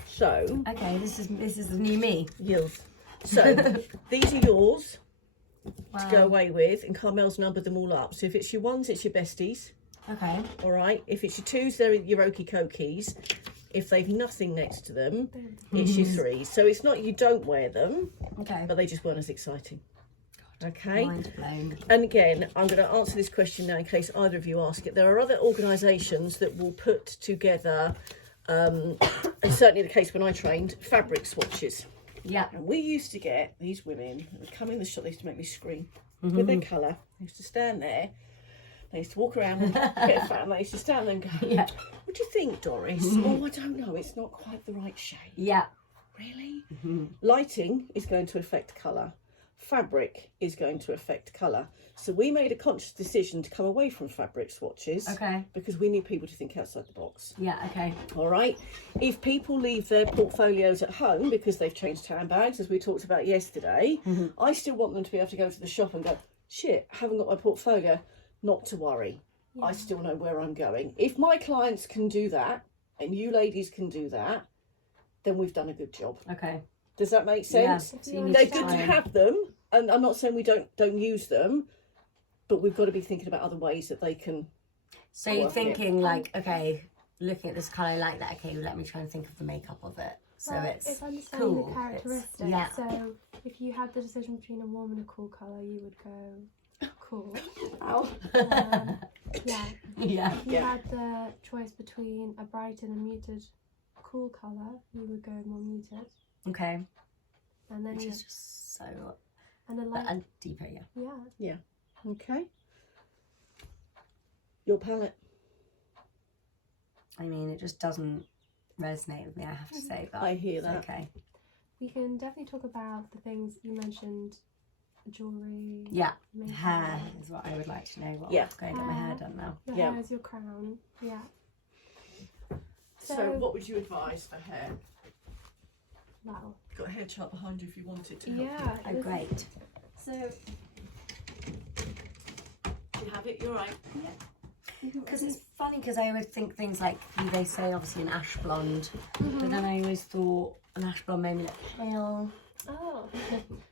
So, Okay, this is the new me. yield. So these are yours Wow. to go away with, and Carmel's numbered them all up. So if it's your ones, it's your besties. Okay. All right. If it's your twos, they're your okie cokies. If they've nothing next to them, it's your threes. So it's not you don't wear them, Okay. but they just weren't as exciting. Okay. Mind blown. And again, I'm going to answer this question now in case either of you ask it. There are other organisations that will put together, and certainly the case when I trained, fabric swatches. Yeah. And we used to get these women who would come in the shop, they used to make me scream with their colour. They used to stand there, they used to walk around and get a fan, they used to stand there and go, Yeah. what do you think, Doris? Oh, I don't know, it's not quite the right shade. Yeah. Really? Lighting is going to affect colour. Fabric is going to affect colour. So we made a conscious decision to come away from fabric swatches Okay. because we need people to think outside the box. Yeah. Okay. All right. If people leave their portfolios at home because they've changed handbags, as we talked about yesterday, I still want them to be able to go to the shop and go, shit, I haven't got my portfolio. Not to worry. I still know where I'm going. If my clients can do that, and you ladies can do that, then we've done a good job. Okay. Does that make sense? Yeah. So you need They're to good to try and- have them, and I'm not saying we don't use them, but we've got to be thinking about other ways that they can. So you're Well, thinking like, okay, looking at this colour, I like that. Okay, well, let me try and think of the makeup of it. So Well, it's understanding cool. the It's- characteristics. yeah. So if you had the decision between a warm and a cool colour, you would go cool. Ow. Yeah. Yeah. If you Yeah. had the choice between a bright and a muted cool colour, you would go more muted. Okay. And then Which you is just so and then like and deeper. Yeah. yeah. Okay. Your palette. I mean, it just doesn't resonate with me. I have to say, but I hear it's that. Okay. We can definitely talk about the things you mentioned, jewellery, Yeah. makeup. Hair is what I would like to know. What Yeah. I'm going to get my hair done now. Your Yeah. hair is your crown. Yeah. So, what would you advise for hair? Well, You've got a hair chart behind you if you want it to help yeah. Oh, this- great. So, you. You have it, you're right. because it's funny because I always think things like they say obviously an ash blonde, but then I always thought an ash blonde made me look pale. Oh,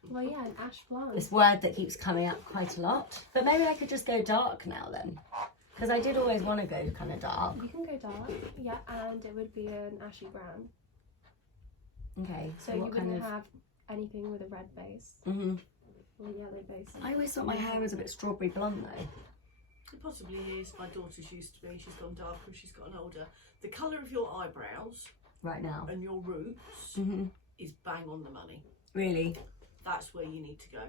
well, yeah, an ash blonde. This word that keeps coming up quite a lot. But maybe I could just go dark now then. Because I did always want to go kind of dark. You can go dark, yeah, and it would be an ashy brown. Okay. So you wouldn't have anything with a red base Mhm. or a yellow base. I always thought my hair was a bit strawberry blonde though. It possibly is. My daughter's used to be. She's gone darker as she's gotten older. The colour of your eyebrows Right now. and your roots Mhm. is bang on the money. Really. That's where you need to go.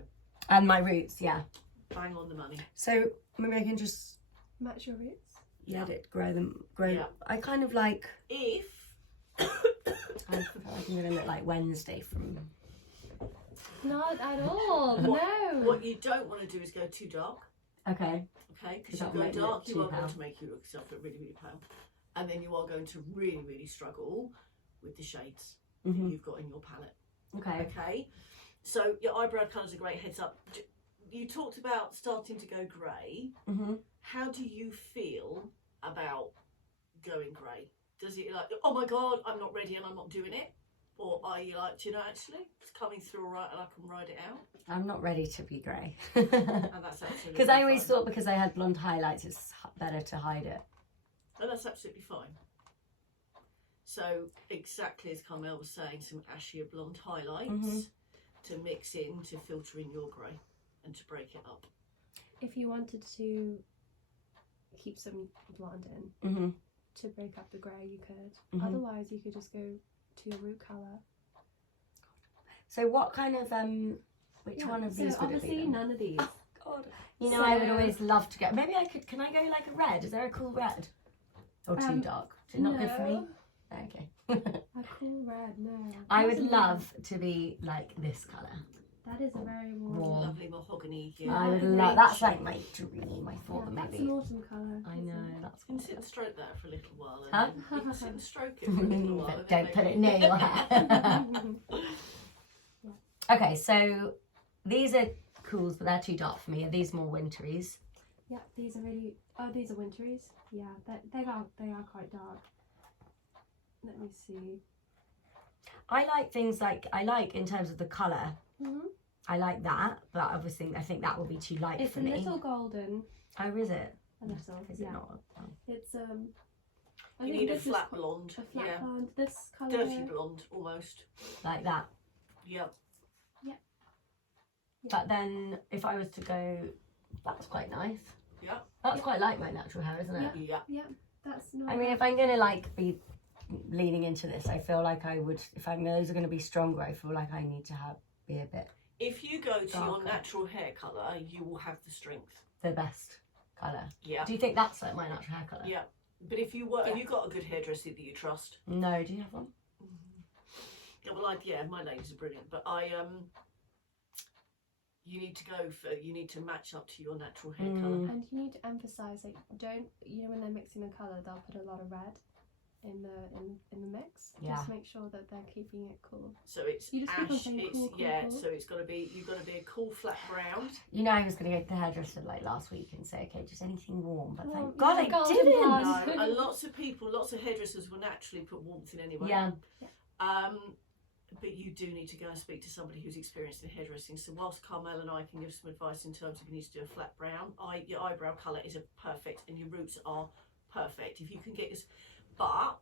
And my roots, yeah. Bang on the money. So maybe I can just Match your roots. let it grow them. Grow. Yeah. I kind of like. If I feel like I'm gonna look like Wednesday from. Not at all. What- No. what you don't want to do is go too dark. Okay. Okay, because That you might go look dark, you too are going pale. to make you look yourself look really, really pale, and then you are going to really, really struggle with the shades Mhm. that you've got in your palette. Okay. Okay, so your eyebrow colours are great. Heads up. You talked about starting to go grey. Mhm. How do you feel about going grey? Does it like, oh my god, I'm not ready and I'm not doing it, or are you like, do you know, actually it's coming through all right and I can ride it out? I'm not ready to be grey. And that's absolutely Because I always fine. thought because I had blonde highlights, it's better to hide it. And that's absolutely fine. So exactly as Carmel was saying, some ashier blonde highlights Mhm. to mix in to filter in your grey and to break it up. If you wanted to keep some blonde in Mhm. to break up the grey, you could. Mhm. Otherwise, you could just go to your root colour. So what kind of which Yeah, one of so these would it obviously be? Then? none of these. Oh God. You know, I would So- always love to go. Maybe I could. Can I go like a red? Is there a cool red? Or too dark? Is it not good for me? Okay. A cool red, no. I would Doesn't love to be like this colour. That is a very warm. Warm. Lovely mahogany. Yeah. I would agree. love. That's like my dream. I thought Yeah, that that's maybe. an autumn colour. I know. That's. You can sit and stroke that for a little while. And Huh? then you can sit and stroke it for a little while. But and then don't put maybe- it near your hair. Okay, so these are cools, but they're too dark for me. Are these more winteries? Yeah, these are really. Oh, these are winteries. Yeah, they are quite dark. Let me see. I like things like I like in terms of the colour. Mm-hmm. I like that, but obviously I think that will be too light It's for a me. little golden. Oh, is it? A little. Is yeah. it not? Oh. It's I You think need a this is flat qu- blonde. A flat Yeah. blonde. This colour. Dirty blonde, almost. Like that. Yep. But then if I was to go, that's quite nice. Yeah. That's quite like my natural hair, isn't it? Yeah. Yeah, that's not. I mean, if I'm gonna like be leaning into this, I feel like I would. If I'm those are gonna be stronger, I feel like I need to be a bit If you go to your Darker. natural hair colour, you will have the strength. the best colour. Yeah. Do you think that's like my natural hair colour? Yeah. But if you were, Yeah. have you got a good hairdresser that you trust? No, do you have one? Yeah, well, yeah, my ladies are brilliant, but you need to go for, you need to match up to your natural hair colour. And you need to emphasize like don't when they're mixing the color they'll put a lot of red in the mix. Yeah. Just make sure that they're keeping it cool. So it's You just keep on ash. saying It's cool, cool, yeah. cool. So it's got to be. You've got to be a cool flat brown. You know, I was going to go to the hairdresser like last week and say, okay, just anything warm. But Well, thank God yeah, I golden didn't. blonde. No, and lots of people, lots of hairdressers will naturally put warmth in anyway. Yeah. But you do need to go and speak to somebody who's experienced in hairdressing. So whilst Carmel and I can give some advice in terms of you need to do a flat brown, your eyebrow colour is a perfect and your roots are perfect. If you can get this, but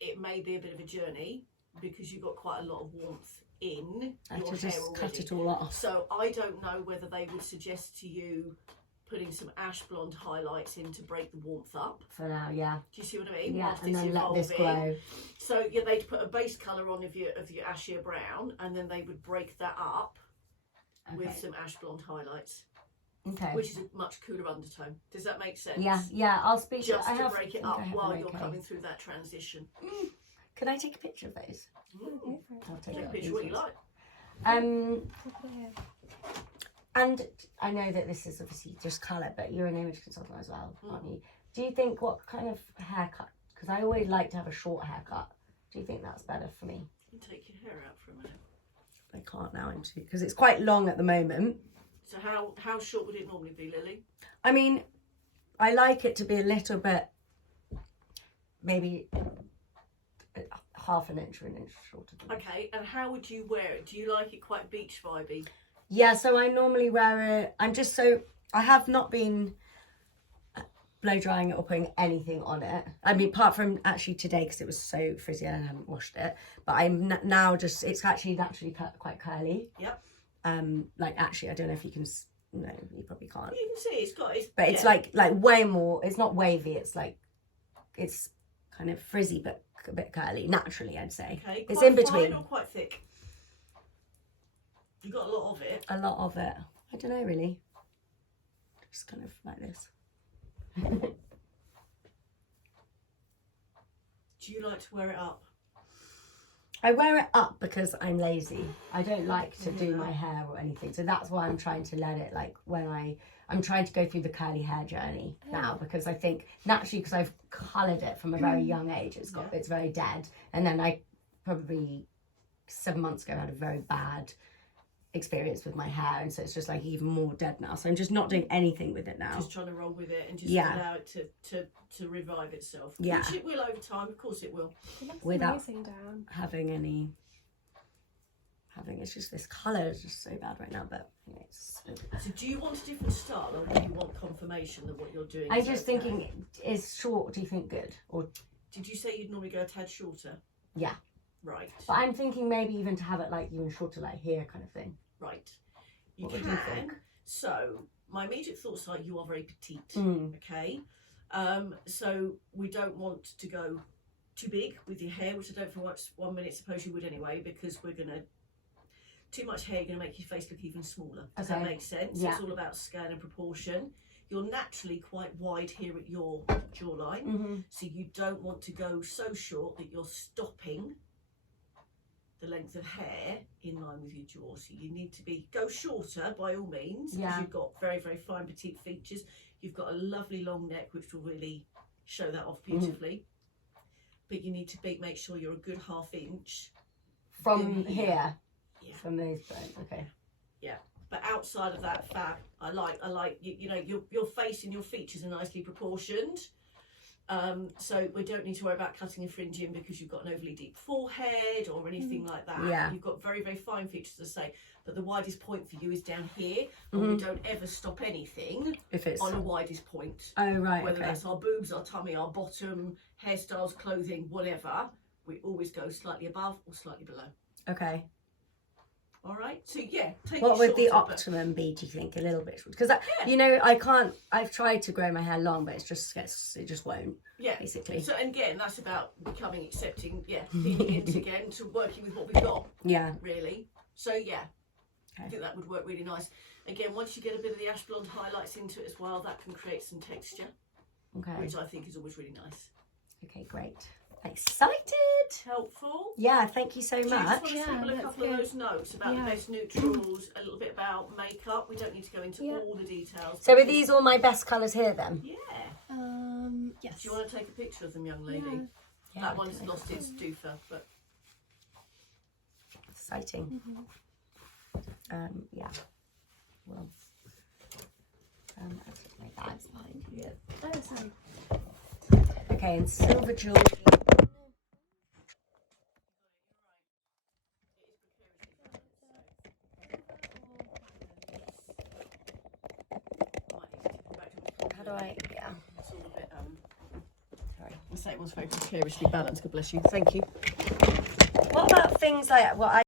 it may be a bit of a journey because you've got quite a lot of warmth in I your should hair just already. cut it all off. So I don't know whether they would suggest to you putting some ash blonde highlights in to break the warmth up. For now, yeah. Do you see what I mean? Yeah, Whilst and it's then let this evolving. glow. So yeah, they'd put a base colour on of your ashier brown, and then they would break that up with Okay. some ash blonde highlights, Okay. which is a much cooler undertone. Does that make sense? Yeah, I'll speak Just I to have, break it I think up I have while them you're okay. coming through that transition. Can I take a picture of those? Mm. Go for it. I'll take Take a of picture these what you ones. like. We'll put it here. And I know that this is obviously just colour, but you're an image consultant as well, aren't you? Do you think what kind of haircut? Because I always like to have a short haircut. Do you think that's better for me? You take your hair out for a minute. I can't now, because it's quite long at the moment. So how short would it normally be, Lily? I mean, I like it to be a little bit, maybe half an inch or an inch shorter. Than Okay, and how would you wear it? Do you like it quite beach vibey? Yeah, so I normally wear it. I have not been blow drying it or putting anything on it. I mean, apart from actually today because it was so frizzy and I haven't washed it. But I'm now just, it's actually naturally quite curly. Yep. Like actually, I don't know if you can. No, you probably can't. You can see But it's like way more. It's not wavy. It's like it's kind of frizzy, but a bit curly. Naturally, I'd say. Okay. It's Quite in between. fine or quite thick? You got a lot of it. A lot of it. I don't know really. Just kind of like this. Do you like to wear it up? I wear it up because I'm lazy. I don't like to do my hair or anything. So that's why I'm trying to let it, like when I'm trying to go through the curly hair journey now, because I think naturally, because I've coloured it from a very young age, it's very dead. And then I probably 7 months ago had a very bad experience with my hair, and so it's just like even more dead now. So I'm just not doing anything with it now. Just trying to roll with it and just allow it to revive itself. Yeah. Which it will over time, of course it will. It looks Without amazing, Dan. it's just this colour is just so bad right now, but it's So do you want a different style, or do you want confirmation that what you're doing I'm is just okay? thinking, is short, do you think good? Or Did you say you'd normally go a tad shorter? yeah. Right. But I'm thinking maybe even to have it like even shorter, like here kind of thing. Right. You What would can. you think? So my immediate thoughts are you are very petite. Mm. Okay. So we don't want to go too big with your hair, which I don't for 1 minute suppose you would anyway, because we're gonna too much hair gonna make your face look even smaller. Does that Okay. make sense? Yeah. It's all about scale and proportion. You're naturally quite wide here at your jawline, Mm-hmm. so you don't want to go so short that you're stopping the length of hair in line with your jaw. So you need to go shorter by all means, because Yeah. you've got very, very fine petite features. You've got a lovely long neck, which will really show that off beautifully. But you need to make sure you're a good 1/2 inch From here. Yeah. From these bones. Okay. But outside of that, fab. I like you know, your face and your features are nicely proportioned. So we don't need to worry about cutting and fringing because you've got an overly deep forehead or anything like that. Yeah. You've got very, very fine features, as I say. But the widest point for you is down here, and we don't ever stop anything If it's on a widest point. oh right, Whether okay. that's our boobs, our tummy, our bottom, hairstyles, clothing, whatever, we always go slightly above or slightly below. Okay. All right. So yeah, take What it would the shorter, but- optimum be, do you think? A little bit short? Because Yeah. you know, I can't. I've tried to grow my hair long, but it just won't. Yeah. Basically. So and again, that's about becoming accepting. Yeah, lenient again to working with what we've got. Yeah. Really. So yeah, I Okay. think that would work really nice. Again, once you get a bit of the ash blonde highlights into it as well, that can create some texture, Okay. which I think is always really nice. Okay. Great. Excited. Helpful. Yeah. Thank you so Do you just much. want to Yeah, scribble a that's couple of good. those notes about Yeah. the best neutrals, a little bit about makeup? We don't need to go into Yeah. all the details. So but are these all my best colours here then? Yeah. Yes. Do you want to take a picture of them, young lady? Yeah. Yeah, That I one's can. lost its doofer, but Exciting. Yeah. Well. I'll take my bags behind you. Oh, sorry. Okay, and silver jewelry. How do I? Yeah. it's all a bit Sorry. the same one's very precariously balanced. God bless you. Thank you. What about things like what I